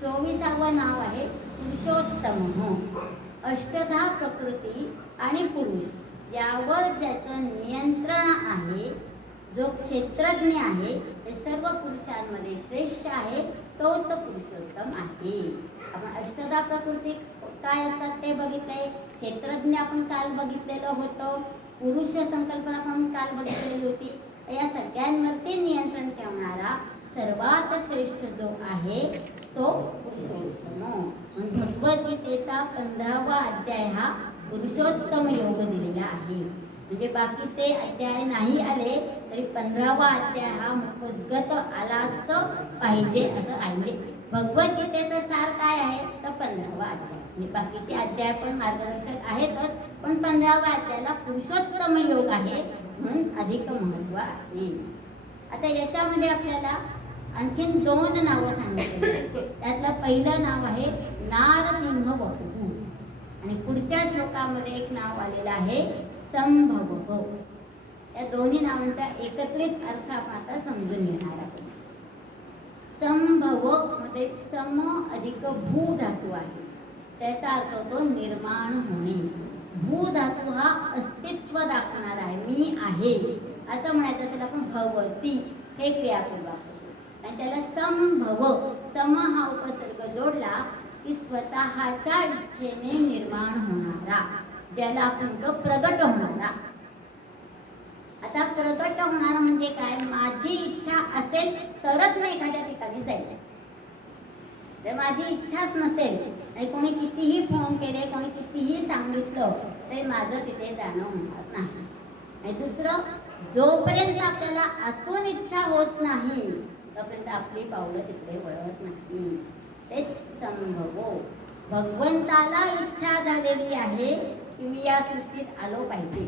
24वे नाव आहे पुरुषोत्तम. अष्टधा प्रकृती आणि पुरुष यावर ज्याचं नियंत्रण आहे, जो क्षेत्रज्ञ आहे, ते सर्व पुरुषांमध्ये श्रेष्ठ आहे, तोच पुरुषोत्तम आहे. आपण अष्टधा प्रकृती काय असतात ते बघितलंय, क्षेत्रज्ञ आपण काल बघितलेलं होतं, पुरुष संकल्पना आपण काल बघितलेली होती. या सगळ्यांवरती नियंत्रण ठेवणारा सर्वात श्रेष्ठ जो आहे तो पुरुषोत्तम. म्हणून भगवद्गीतेचा 15वा अध्याय हा पुरुषोत्तम योग दिलेला आहे. म्हणजे बाकीचे अध्याय नाही आले तरी 15वा अध्याय हा मुखोद्गत आलाच पाहिजे असं आहे. म्हणजे भगवद्गीतेचं सार काय आहे तर 15वा अध्याय. म्हणजे बाकीचे अध्याय पण मार्गदर्शक आहेतच, पण 15वा अध्यायाला पुरुषोत्तम योग आहे म्हणून अधिक महत्त्व आहे. आता याच्यामध्ये आपल्याला आणखीन 2 नावं सांगितली. त्यातलं पहिलं नाव आहे नारसिंह वपू, आणि पुढच्या श्लोकामध्ये एक नाव आलेलं आहे संभव. या दोन्ही नावांचा एकत्रित अर्थ आपण आता समजून घेणार आहोत. संभव मध्ये सम अधिक भू धातू आहे, त्याचा अर्थ होतो निर्माण होणे. भू धातू हा अस्तित्व दाखवणार आहे, मी आहे असं म्हणायचं असेल आपण भवती हे क्रियापद वापरतो. आणि त्याला संभव, सम हा उपसर्ग जोडला की स्वतःच्या इच्छेने निर्माण होणारा, ज्याला आपण म्हणतो प्रगट होणारा. आता प्रगट होणारा म्हणजे काय, माझी इच्छा असेल तरच मी एखाद्या ठिकाणी जाईल. जर माझी इच्छाच नसेल आणि कोणी कितीही फोन केले, कोणी कितीही सांगितलं तरी माझं तिथे जाणं होणार नाही. आणि दुसरं, जोपर्यंत आपल्याला आतून इच्छा होत नाही तोपर्यंत आपली पावलं तिकडे वळत नाही. तेच संभव. भगवंताला इच्छा झालेली आहे की मी या सृष्टीत आलो पाहिजे,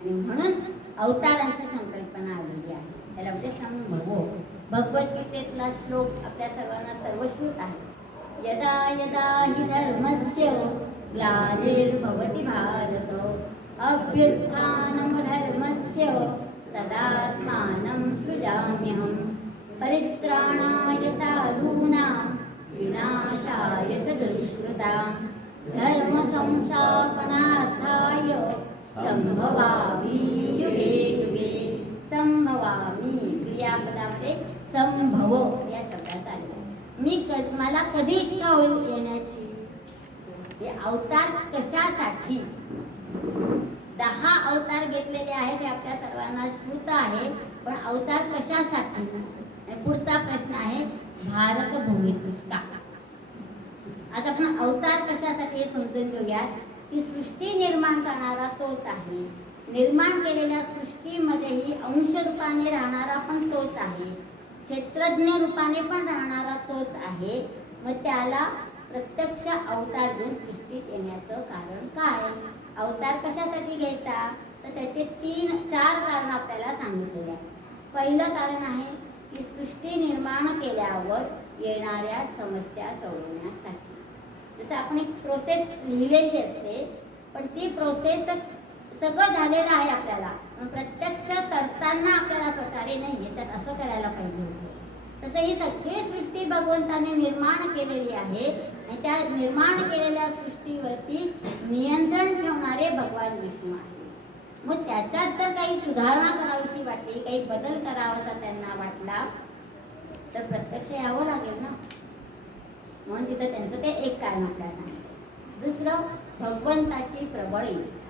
आणि म्हणून अवतारांची संकल्पना आलेली आहे, त्याला म्हणजे संभव. भगवद्गीतेतला श्लोक आपल्या सर्वांना सर्वश्रुत आहे. यदा यदा हि धर्मस्य ग्लानिर्भवति भारत अभ्युत्थानं धर्मस्य तदात्मानं सृजाम्यहं परित्राणाय साधूनां विनाशाय च दुष्कृतां धर्म संस्थापनार्थाय संभवामि युगे युगे. संभवामि क्रियापदामध्ये संभव या शब्दाचा आलेला आहे. मला कधी इच्छा होईल येण्याची, हे अवतार कशासाठी, 10 अवतार घेतलेले आहेत हे आपल्या सर्वांना श्रुत आहे, पण अवतार कशासाठी आणि पुढचा प्रश्न आहे भारत भूमीतच का. आज आपण अवतार कशासाठी हे समजून घेऊयात की सृष्टी निर्माण करणारा तोच आहे, निर्माण केलेल्या सृष्टीमध्येही अंश रूपाने राहणारा पण तोच आहे, क्षेत्रज्ञ रूपाने पण राहणारा तोच आहे. मग त्याला प्रत्यक्ष अवतार घेऊन सृष्टीत येण्याचं कारण काय. अवतार कशासाठी घ्यायचा तर त्याचे 3-4 कारण आपल्याला सांगितलेले आहे. पहिलं कारण आहे की सृष्टी निर्माण केल्यावर येणाऱ्या समस्या सोडवण्यासाठी. जसं आपण एक प्रोसेस लिहिलेली असते पण ती प्रोसेस सगळं झालेलं आहे आपल्याला, पण प्रत्यक्ष करताना आपल्याला असं वाटतं अरे नाही याच्यात असं करायला पाहिजे होतं. तसं ही सगळी सृष्टी भगवंताने निर्माण केलेली आहे आणि त्या निर्माण केलेल्या सृष्टीवरती नियंत्रण ठेवणारे भगवान विष्णू आहे. मग त्याच्यात जर काही सुधारणा करावीशी वाटली, काही बदल करावासा त्यांना वाटला तर प्रत्यक्ष यावं लागेल ना. म्हणून तिथं त्यांचं ते एक कारण आपल्याला सांगितलं. दुसरं भगवंताची प्रबळ इच्छा.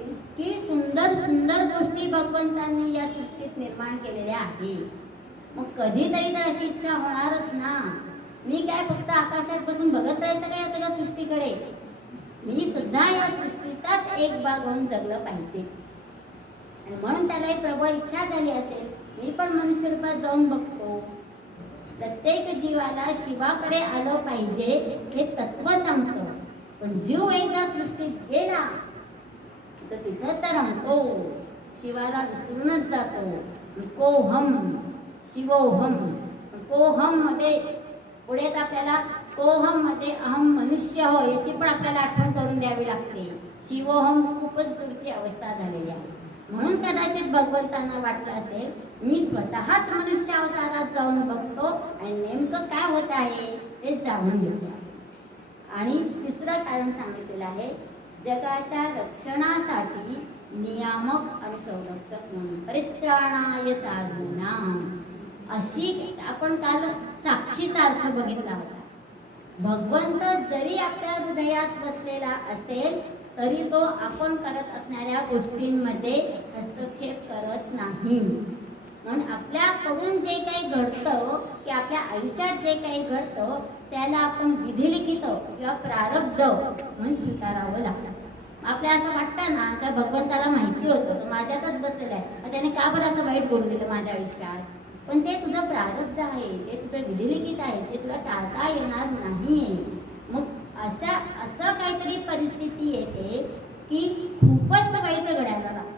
इतकी सुंदर सुंदर गोष्टी भगवंतांनी या सृष्टीत निर्माण केलेल्या आहे. मग कधीतरी तर अशी इच्छा होणारच ना. मी काय फक्त आकाशात बसून बघत राहायचं काय या सगळ्या सृष्टीकडे. मी सुद्धा या सृष्टीचाच एक भाग होऊन जगलं पाहिजे. आणि म्हणून त्याला एक प्रबळ इच्छा झाली असेल, मी पण मनुष्य रूपात जाऊन बघतो. प्रत्येक जीवाला शिवाकडे आलं पाहिजे हे तत्व सांगतं. पण जीव एकदा सृष्टीत गेला तर तिथं तर रमतो, शिवाला विसरूनच जातो. कोहम शिवोहम. कोहम मध्ये पुढे आपल्याला कोहम मध्ये अहम मनुष्य हो याची पण आपल्याला आठवण करून द्यावी लागते. शिवोहम खूपच दूरची अवस्था झालेली आहे. म्हणून कदाचित भगवंतांना वाटलं असेल मी स्वतःच मनुष्य अवतारात जाऊन बघतो आणि नेमकं काय होत आहे ते जाणून घेतो. आणि तिसरं कारण सांगितलेलं आहे जगाच्या रक्षणासाठी नियामक आणि संरक्षक म्हणून परित्राणाय साधूनां. अशी आपण काल साक्षीचा अर्थ बघितला होता. भगवंत जरी आपल्या हृदयात बसलेला असेल तरी तो आपण करत असणाऱ्या गोष्टींमध्ये हस्तक्षेप करत नाही. म्हणून आपल्याकडून जे काही घडतं की आपल्या आयुष्यात जे काही घडतं त्याला आपण विधिलिखित किंवा प्रारब्ध म्हणून स्वीकारावं लागतं. आपल्याला असं वाटतं ना त्या भगवंताला माहिती होतं तो माझ्यातच बसलेला आहे, मग त्याने का बरं असं वाईट घडू दिलं माझ्या आयुष्यात. पण ते तुझं प्रारब्ध आहे, ते तुझं विधिलिखित आहे, ते तुला टाळता येणार नाहीये. मग असं काहीतरी परिस्थिती येते की खूपच वाईट घडायला लागतं.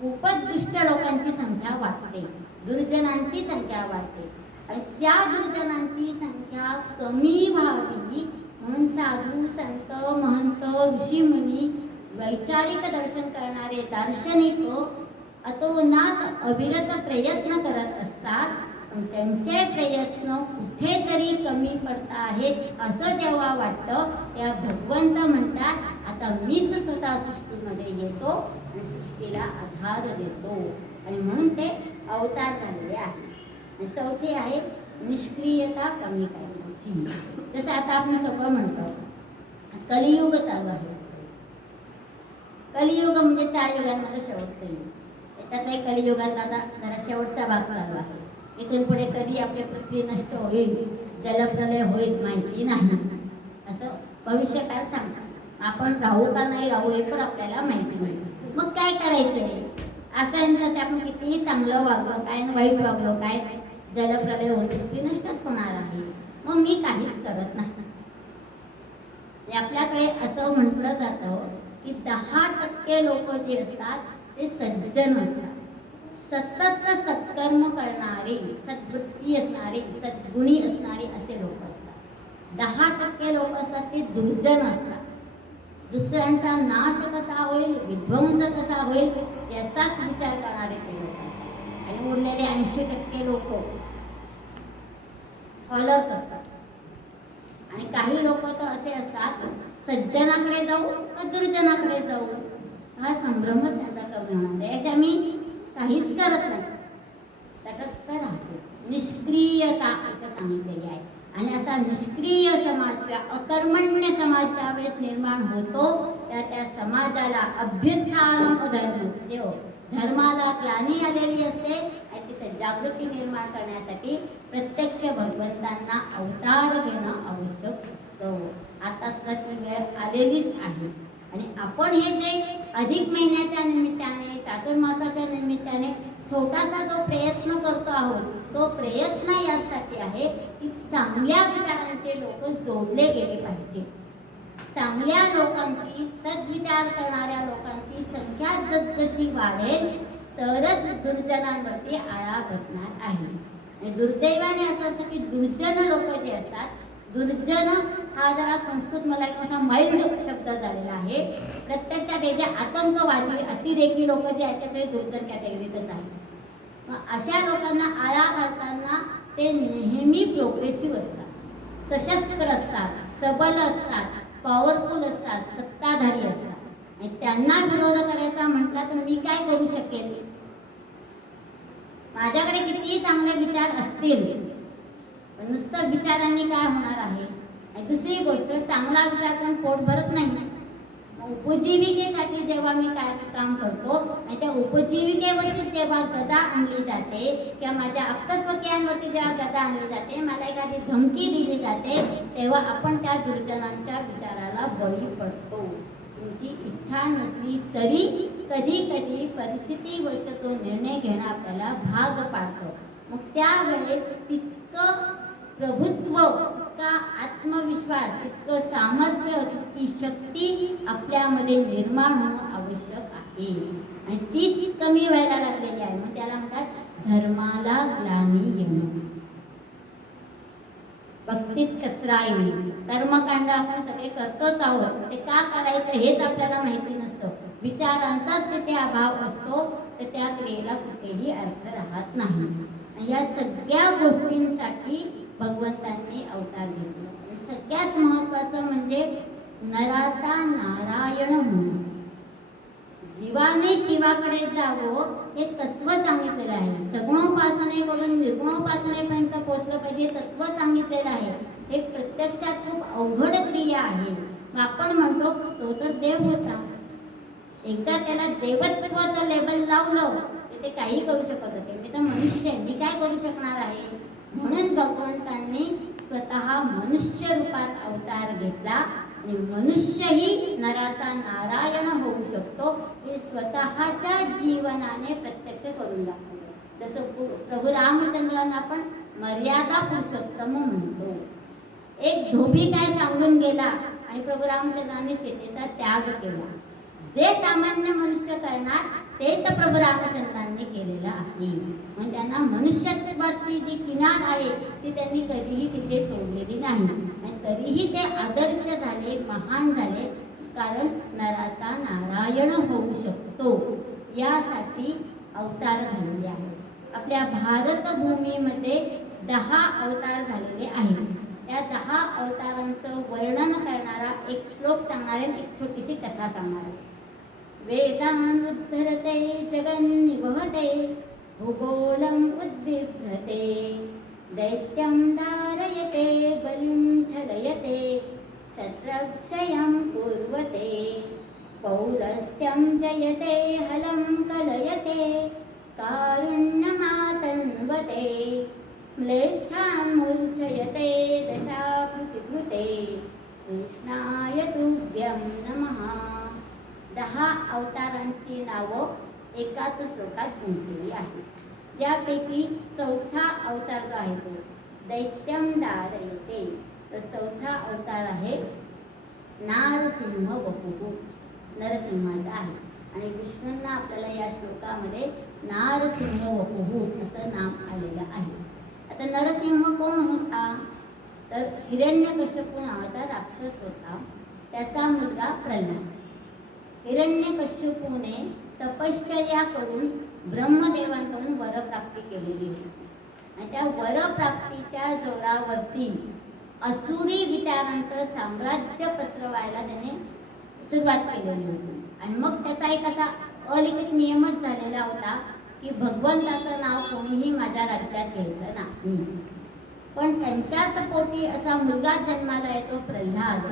खूपच दुष्ट लोकांची संख्या वाढते, दुर्जनांची संख्या वाढते आणि त्या दुर्जनांची संख्या कमी व्हावी म्हणून साधू संत महंत ऋषीमुनी वैचारिक दर्शन करणारे दार्शनिक अतोनात अविरत प्रयत्न करत असतात. पण त्यांचे प्रयत्न कुठेतरी कमी पडत आहेत असं जेव्हा वाटतं तेव्हा भगवंत म्हणतात आता मीच स्वतः सृष्टीमध्ये येतो आणि सृष्टीला आधार देतो. आणि म्हणून ते अवतार झालेले आहे. आणि चौथी आहे निष्क्रियता कमी करायची. जसं आता आपण सगळं म्हणतो कलियुग चालू आहे. कलियुग म्हणजे 4 युगांमध्ये शेवटचं युग. त्याच्यातही कलियुगातला आता जरा शेवटचा भाग चालू आहे. इथून पुढे कधी आपली पृथ्वी नष्ट होईल, जलप्रलय होईल माहिती नाही असं भविष्यकाळ सांगतात. आपण राहू का नाही राहू हे पण आपल्याला माहिती नाही. मग काय करायचंय असं तसे आपण कितीही चांगलं वागलो काय वाईट वागलो काय जलप्रलय होऊन पृथ्वी नष्टच होणार आहे. मग मी काहीच करत नाही. आपल्याकडे असं म्हटलं जातं की 10% लोक जे असतात ते सज्जन असतात, सतत सत्कर्म करणारे, सद्वृत्ती असणारे, सद्गुणी असणारे असे लोक असतात. 10% लोक असतात ते दुर्जन असतात. दुसऱ्यांचा नाश कसा होईल, विध्वंस कसा होईल याचाच विचार करणारे ते लोक असतात. आणि उरलेले 80% लोक फॉलोअर्स असतात. आणि काही लोक तर असे असतात सज्जनाकडे जाऊ का दुर्जनाकडे जाऊ हा संभ्रमच त्यांचा कमी होणार आहे. याच्या मी काहीच करत नाही, तटस्थ राहतो. निष्क्रियता इथं सांगितलेली आहे. आणि असा निष्क्रिय समाज किंवा अकर्मण्य समाज ज्यावेळेस निर्माण होतो त्या समाजाला अभ्युत्थानम अधर्मस्य धर्माला ग्लानी आलेली असते आणि तिथे जागृती निर्माण करण्यासाठी प्रत्यक्ष भगवंतांना अवतार घेणं आवश्यक असतं. आता सुद्धा ती वेळ आलेलीच आहे. आणि आपण हे जे अधिक महिन्याच्या निमित्ताने, चातुर्मासाच्या निमित्ताने छोटासा जो प्रयत्न करतो आहोत, तो प्रयत्न यासाठी आहे की चांगल्या विचारांचे लोक जोडले गेले पाहिजे. चांगल्या लोकांची, सद्विचार करणाऱ्या लोकांची संख्या जसजशी वाढेल तरच दुर्जनांवरती आळा बसणार आहे. आणि दुर्दैवाने असं असतं की दुर्जन लोक जे असतात, दुर्जन हा जरा संस्कृत मला एक असा माइल्ड शब्द झालेला आहे. प्रत्यक्षात हे जे आतंकवादी, अतिरेकी लोक जे आहेत ते सगळे दुर्जन कॅटेगरीतच आहेत. मग अशा लोकांना आळा घालताना ते नेहमी प्रोग्रेसिव्ह असतात, सशस्त्र असतात, सबल असतात, पॉवरफुल असतात, सत्ताधारी असतात. आणि त्यांना विरोध करायचा म्हटला तर मी काय करू शकेल? माझ्याकडे कितीही चांगले विचार असतील पण नुसतं विचारांनी काय होणार आहे? आणि दुसरी गोष्ट, चांगला विचार करून पोट भरत नाही. उपजीविकेसाठी जेव्हा मी काय काम करतो आणि त्या उपजीविकेवरती जेव्हा गदा आणली जाते किंवा माझ्या आप्तस्वकीयांवरती जेव्हा गदा आणली जाते, मला एखादी धमकी दिली जाते, तेव्हा आपण त्या दुर्जनांच्या विचाराला बळी पडतो. तुमची इच्छा नसली तरी कधी कधी परिस्थितीवश तो निर्णय घेणं आपल्याला भाग पाडतो. मग त्यावेळेस तितकं प्रभुत्व, का आत्मविश्वास, तितकं सामर्थ्य, तितकी शक्ती आपल्यामध्ये निर्माण होणं आवश्यक आहे. आणि तीच कमी व्हायला लागलेली आहे. मग त्याला म्हणतात धर्माला ग्लानी येणं, भक्तीत कचरा येणं. कर्मकांड आपण सगळे करतोच आहोत, ते का करायचं हेच आपल्याला माहिती नसतं. विचारांचाच तिथे अभाव असतो, तर त्या क्रियेला कुठेही अर्थ राहत नाही. आणि या सगळ्या गोष्टींसाठी भगवंतांनी अवतार घेतला. सगळ्यात महत्त्वाचं म्हणजे नराचा नारायण म्हणून, जीवाने शिवाकडे जावं हे तत्व सांगितलेलं आहे. सगुणोपासनेकडून निर्गुणोपासनेपर्यंत पोहोचलं पाहिजे हे तत्व सांगितलेलं आहे. हे प्रत्यक्षात खूप अवघड क्रिया आहे. मग आपण म्हणतो तो तर देव होता, एकदा त्याला देवत्वाचं लेबल लावलं तर ते काही करू शकत होते. मी तर मनुष्य आहे, मी काय करू शकणार आहे? म्हणून भगवंतांनी स्वतः मनुष्य रूपात अवतार घेतला आणि मनुष्यही नराचा नारायण होऊ शकतो हे स्वतःच्या जीवनाने प्रत्यक्ष करून दाखवलं. जसं प्रभू रामचंद्रांना आपण मर्यादा पुरुषोत्तम म्हणतो. एक धोबी काय सांगून गेला आणि प्रभू रामचंद्रांनी सीतेचा त्याग केला. जे सामान्य मनुष्य करणार तेच प्रभू रामचंद्रांनी केलेलं आहे. म्हणजे त्यांना मनुष्यत्वाची जी किनार आहे ती त्यांनी कधीही तिथे सोडलेली नाही. आणि तरीही ते आदर्श झाले, महान झाले, कारण नराचा नारायण होऊ शकतो यासाठी अवतार झालेले आहेत. आपल्या भारतभूमीमध्ये 10 अवतार झालेले आहेत. त्या 10 अवतारांचं वर्णन करणारा एक श्लोक सांगणारे, एक छोटीशी कथा सांगणारे. वेदान् उद्धरते जगन्निवहते भूगोलम् उद्बिभ्रते दैत्यं धारयते बलिं छलयते शत्रक्षयं कुर्वते पौलस्त्यं जयते हलं कलयते कारुण्यमातन्वते म्लेच्छान् मूर्छयते दशाकृतिकृते कृष्णाय तुभ्यं नमः. 10 अवतारांची नावं एकाच श्लोकात गुंतलेली आहेत. यापैकी चौथा अवतार जो आहे तो दैत्यम दारयते, तर चौथा अवतार आहे नारसिंह वपुः, नरसिंहाचा आहे. आणि विष्णूंना आपल्याला या श्लोकामध्ये नारसिंह वपुः असं नाम आलेलं आहे. आता नरसिंह कोण होता? तर हिरण्यकश्यपू नावाचा राक्षस होता, त्याचा मुलगा प्रल्हाद. हिरण्यकश्यपूने तपश्चर्या करून ब्रह्मदेवांकडून वरप्राप्ती केलेली होती. आणि त्या वरप्राप्तीच्या जोरावरती असुरी विचारांचं साम्राज्य पसरवायला त्याने सुरुवात केलेली होती. आणि मग त्याचा एक असा अलिखित नियमच झालेला होता की भगवंताचं नाव कोणीही माझ्या राज्यात घ्यायचं नाही. पण त्यांच्याच पोटी असा मुलगा जन्माला येतो प्रल्हाद,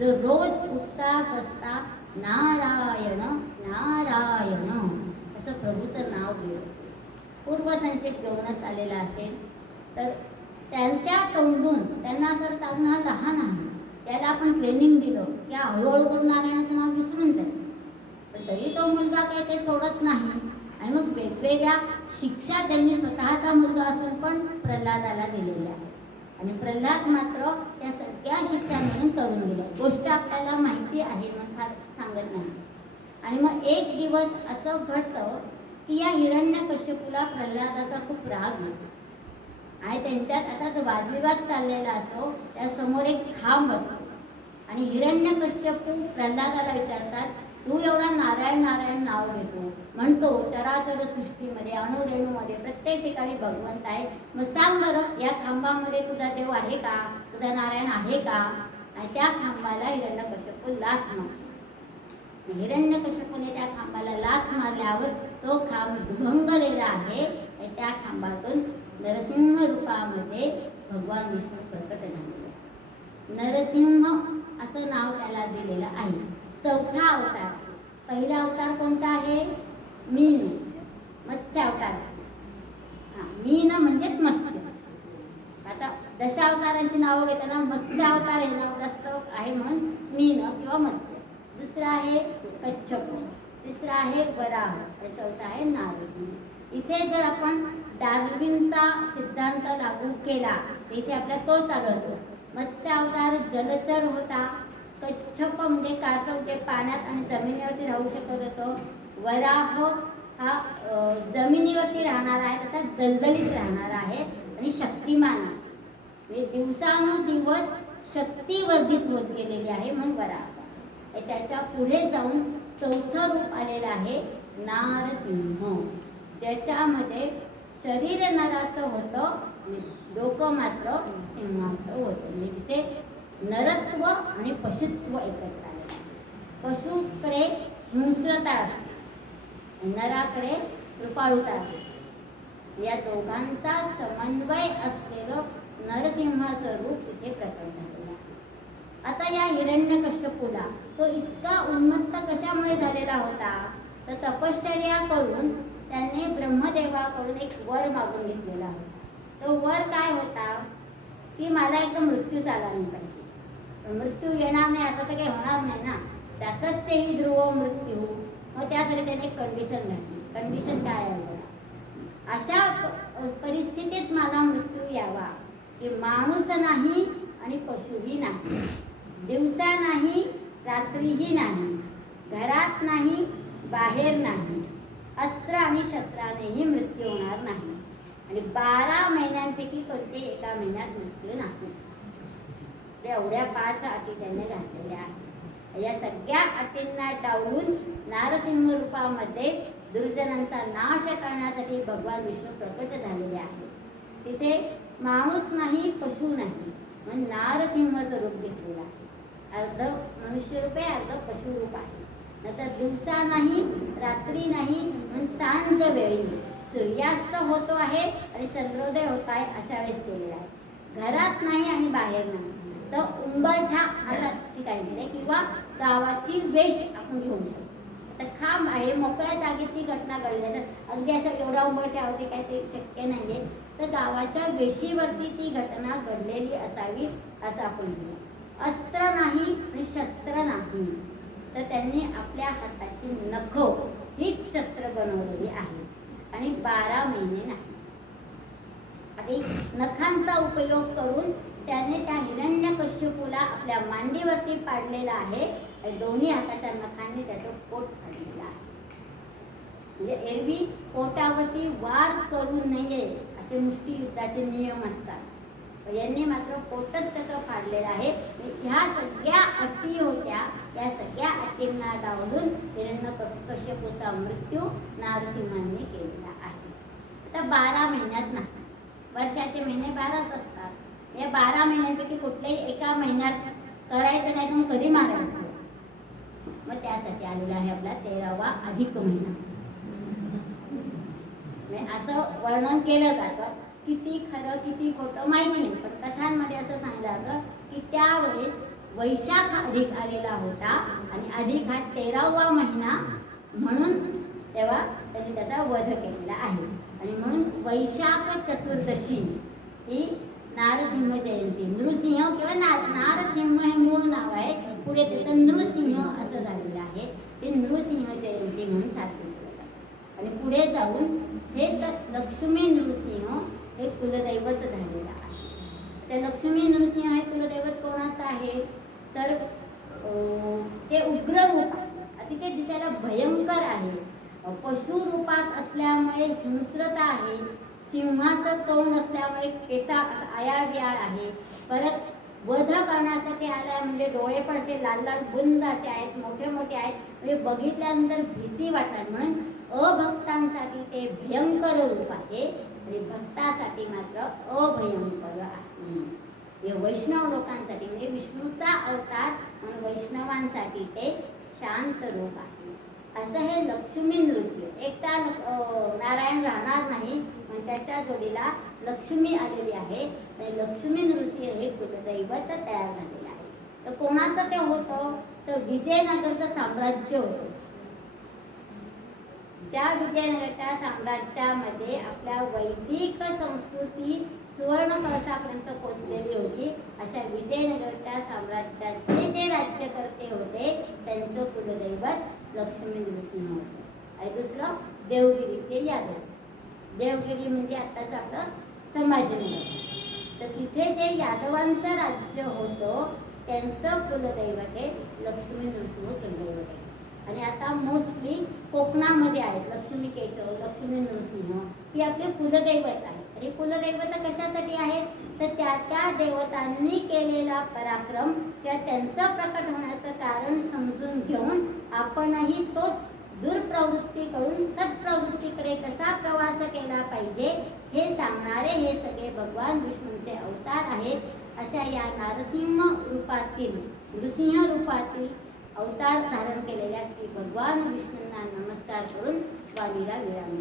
जो रोज उठता बसता नारायण नारायण असं प्रभूचं नाव घेऊ. पूर्वसंचित घेऊनच आलेला असेल तर त्यांच्या तोंडून त्यांना असं अजून हा लहान आहे, त्याला आपण ट्रेनिंग दिलं की हळूहळू करून नारायणाचं नाव विसरून जाईल, पण तरी तो मुलगा काही ते सोडत नाही. आणि मग वेगवेगळ्या शिक्षा त्यांनी स्वतःचा मुलगा असून पण प्रल्हादाला दिलेल्या आहे. आणि प्रल्हाद मात्र त्या सगळ्या शिक्षा म्हणून तरुण गेल्या. गोष्ट आपल्याला माहिती आहे म्हणून फार सांगत नाही. आणि मग एक दिवस असं घडतं की या हिरण्यकश्यपूला प्रल्हादाचा खूप राग येतो आणि त्यांच्यात असा जो वादविवाद चाललेला असतो त्यासमोर एक खांब असतो आणि हिरण्यकश्यपू प्रल्हादाला विचारतात, तू एवढा नारायण नारायण नाव घेतो, म्हणतो चराचर सृष्टीमध्ये अणुरेणूमध्ये प्रत्येक ठिकाणी भगवंत आहे, मग सांग बरं या खांबामध्ये तुझा देव आहे का, तुझा नारायण आहे का? आणि त्या खांबाला हिरण्यकश्यपू लाथ मारतो. हिरण्यकश्यपूने त्या खांबाला लाथ मारल्यावर तो खांब दुभंगलेला आहे आणि त्या खांबातून नरसिंह रूपामध्ये भगवान विष्णू प्रकट झालेले. नरसिंह असं नाव त्याला दिलेलं आहे. चौथा अवतार. पहिला अवतार कोणता आहे? मीन, मत्स्य अवतार. मीन म्हणजेच मत्स्य. आता दशावतारांची नावं घेताना मत्स्य अवतार हे नाव जास्त आहे म्हणून मीन किंवा मत्स्य. दुसरा आहे कच्छप, तिसरा आहे वराह आणि चौथा आहे नारसिंह. इथे जर आपण डार्विनचा सिद्धांत लागू केला तर इथे आपल्याला तोच आढळतो. मत्स्य अवतार जलचर होता, कच्छप म्हणजे कासव जे पाण्यात आणि जमिनीवरती राहू शकत होतं, वराह हा जमिनीवरती राहणारा आहे, तसा दलदलीत राहणारा आहे आणि शक्तिमान आहे, म्हणजे दिवसानुदिवस शक्ती वर्धित होत गेलेली आहे म्हणून वराह. त्याच्या पुढे जाऊन चौथं रूप आलेलं आहे नारसिंह, ज्याच्यामध्ये शरीर नराचं होतं आणि डोकं मात्र सिंहाचं होतं. म्हणजे तिथे नरत्व आणि पशुत्व एकत्र आले. पशुकडे हिंस्रता असते, नराकडे कृपाळुता असते. या दोघांचा समन्वय असलेलं नरसिंहाचं रूप इथे प्रकट झालेलं आहे. आता या हिरण्यकश्यपूला तो इतका उन्मत्त कशामुळे झालेला होता तर तपश्चर्या करून त्याने ब्रह्मदेवाकडून एक वर मागून घेतलेला होता. तो वर काय होता की मला एकदम मृत्यू झाला नाही पाहिजे, मृत्यू येणार नाही असं तर काही होणार नाही ना, त्यातच ही ध्रुव मृत्यू. मग त्यासाठी त्याने एक कंडिशन घातली. कंडिशन काय आहे? अशा परिस्थितीत मला मृत्यू यावा की माणूस नाही आणि पशुही नाही, दिवसा नाही रात्रीही नाही, घरात नाही बाहेर नाही, अस्त्र आणि शस्त्रानेही मृत्यू होणार नाही आणि 12 महिन्यांपैकी कोणते एका महिन्यात मृत्यू नाही. एवढ्या 5 अटी त्यांनी घातलेल्या आहेत. या सगळ्या अटींना डावलून नारसिंह रूपामध्ये दुर्जनांचा नाश करण्यासाठी भगवान विष्णू प्रकट झालेले आहे. तिथे माणूस नाही पशु नाही म्हणून नारसिंहाचं रूप घेतलेलं आहे. अर्ध मनुष्य रूप आहे, अर्ध पशु रूप आहे. नंतर दिवसा नाही रात्री नाही म्हणून सांज वेळी सूर्यास्त होतो आहे आणि चंद्रोदय होत आहे अशा वेळेस केलेला आहे. घरात नाही आणि बाहेर नाही तर उंबरठा असा ठिकाणी दिले किंवा गावाची वेश आपण घेऊ शकतो. तर खांब आहे, मोकळ्या जागेत ती घटना घडली आहे. अगदी असं एवढा उंबरठा होते काय ते शक्य नाही आहे, तर गावाच्या वेशीवरती ती घटना घडलेली असावी असं आपण दिलं. अस्त्र नाही आणि शस्त्र नाही तर त्यांनी आपल्या हाताची नखं हीच शस्त्र बनवलेली आहे आणि 12 महिने नाही. आता नखांचा उपयोग करून त्याने त्या हिरण्यकश्यपूला आपल्या मांडीवरती पाडलेला आहे आणि दोन्ही हाताच्या नखांनी त्याचं पोट फाडलेलं आहे. म्हणजे एरवी पोटावरती वार करू नये असे मुष्टियुद्धाचे नियम असतात, यांनी मात्र पोटच त्याचं फाडलेलं आहे. ह्या सगळ्या अटी होत्या, या सगळ्या अटींना डावलून हिरण्यकश्यपूचा मृत्यू नारसिंहांनी केलेला आहे. आता 12 महिन्यात नाही, वर्षाचे महिने 12च असतात. या 12 महिन्यांपैकी कुठल्याही एका महिन्यात करायचं नाही तर मग कधी मारायचं? मग त्यासाठी आलेला आहे आपला 13वा अधिक महिना. असं वर्णन केलं जातं, किती खरं किती खोटं माहिती नाही, पण कथांमध्ये असं सांगितलं जातं की त्यावेळेस वैशाख अधिक आलेला होता आणि अधिक हा 13वा महिना म्हणून तेव्हा त्यांनी त्याचा वध केलेला आहे. आणि म्हणून वैशाख चतुर्दशी ही नारसिंह जयंती, नृसिंह किंवा नारसिंह हे मूळ नाव आहे, पुढे त्याचं नृसिंह असं झालेलं आहे. ते नृसिंह जयंती म्हणून साजरी केलं जातं. आणि पुढे जाऊन हेच लक्ष्मी नृसिंह हे कुलदैवत झालेलं आहे. त्या लक्ष्मी नृसिंह हे कुलदैवत कोणाचं आहे तर ते उग्र रूप अतिशय दिसायला भयंकर आहे, पशु रूपात असल्यामुळे हिंस्रता आहे, सिंहाचं तोंड असल्यामुळे केसा आयाळबियाळ आहे, परत वध करण्यासाठी आल्या म्हणजे डोळे पण असे लाल लाल बुंद असे आहेत, मोठे मोठे आहेत, म्हणजे बघितल्यानंतर भीती वाटणार. म्हणून अभक्तांसाठी ते भयंकर रूप आहे आणि भक्तासाठी मात्र अभयंकर आहे. हे वैष्णव लोकांसाठी म्हणजे विष्णूचा अवतार म्हणून वैष्णवांसाठी ते शांत रूप आहे. असं हे लक्ष्मी नृसिंह, एकटा नारायण राहणार नाही पण त्याच्या जोडीला लक्ष्मी आलेली आहे. आणि लक्ष्मी नृसिंह हे कुलदैवत तयार झालेलं आहे. तर कोणाचं ते होतं तर विजयनगरचं साम्राज्य होतं. ज्या विजयनगरच्या साम्राज्यामध्ये आपल्या वैदिक संस्कृती सुवर्ण कळसापर्यंत पोचलेली होती, अशा विजयनगरच्या साम्राज्याचे जे राज्यकर्ते होते त्यांचं कुलदैवत लक्ष्मी नृसिंह होतं. आणि दुसरं देवगिरीचे यादव. देवगिरी म्हणजे आत्ताच आपलं संभाजीनगर. तर तिथे जे यादवांचं राज्य होतं त्यांचं कुलदैवत हे लक्ष्मी नृसिंह कुलदैवत आहे. आणि आता मोस्टली कोकणामध्ये आहेत लक्ष्मी केशव, लक्ष्मी नृसिंह ही आपली कुलदैवत आहे. आणि कुलदैवत कशासाठी आहेत तर त्या त्या देवतांनी केलेला पराक्रम किंवा त्यांचं प्रकट होण्याचं कारण समजून घेऊन आपणही तोच दुर्प्रवृत्तीकडून सत्प्रवृत्तीकडे कसा प्रवास केला पाहिजे हे सांगणारे हे सगळे भगवान विष्णूंचे अवतार आहेत. अशा या नारसिंह रूपातील, नृसिंह रूपातील अवतार धारण केलेल्या श्री भगवान विष्णूंना नमस्कार करून वाणीला विराम.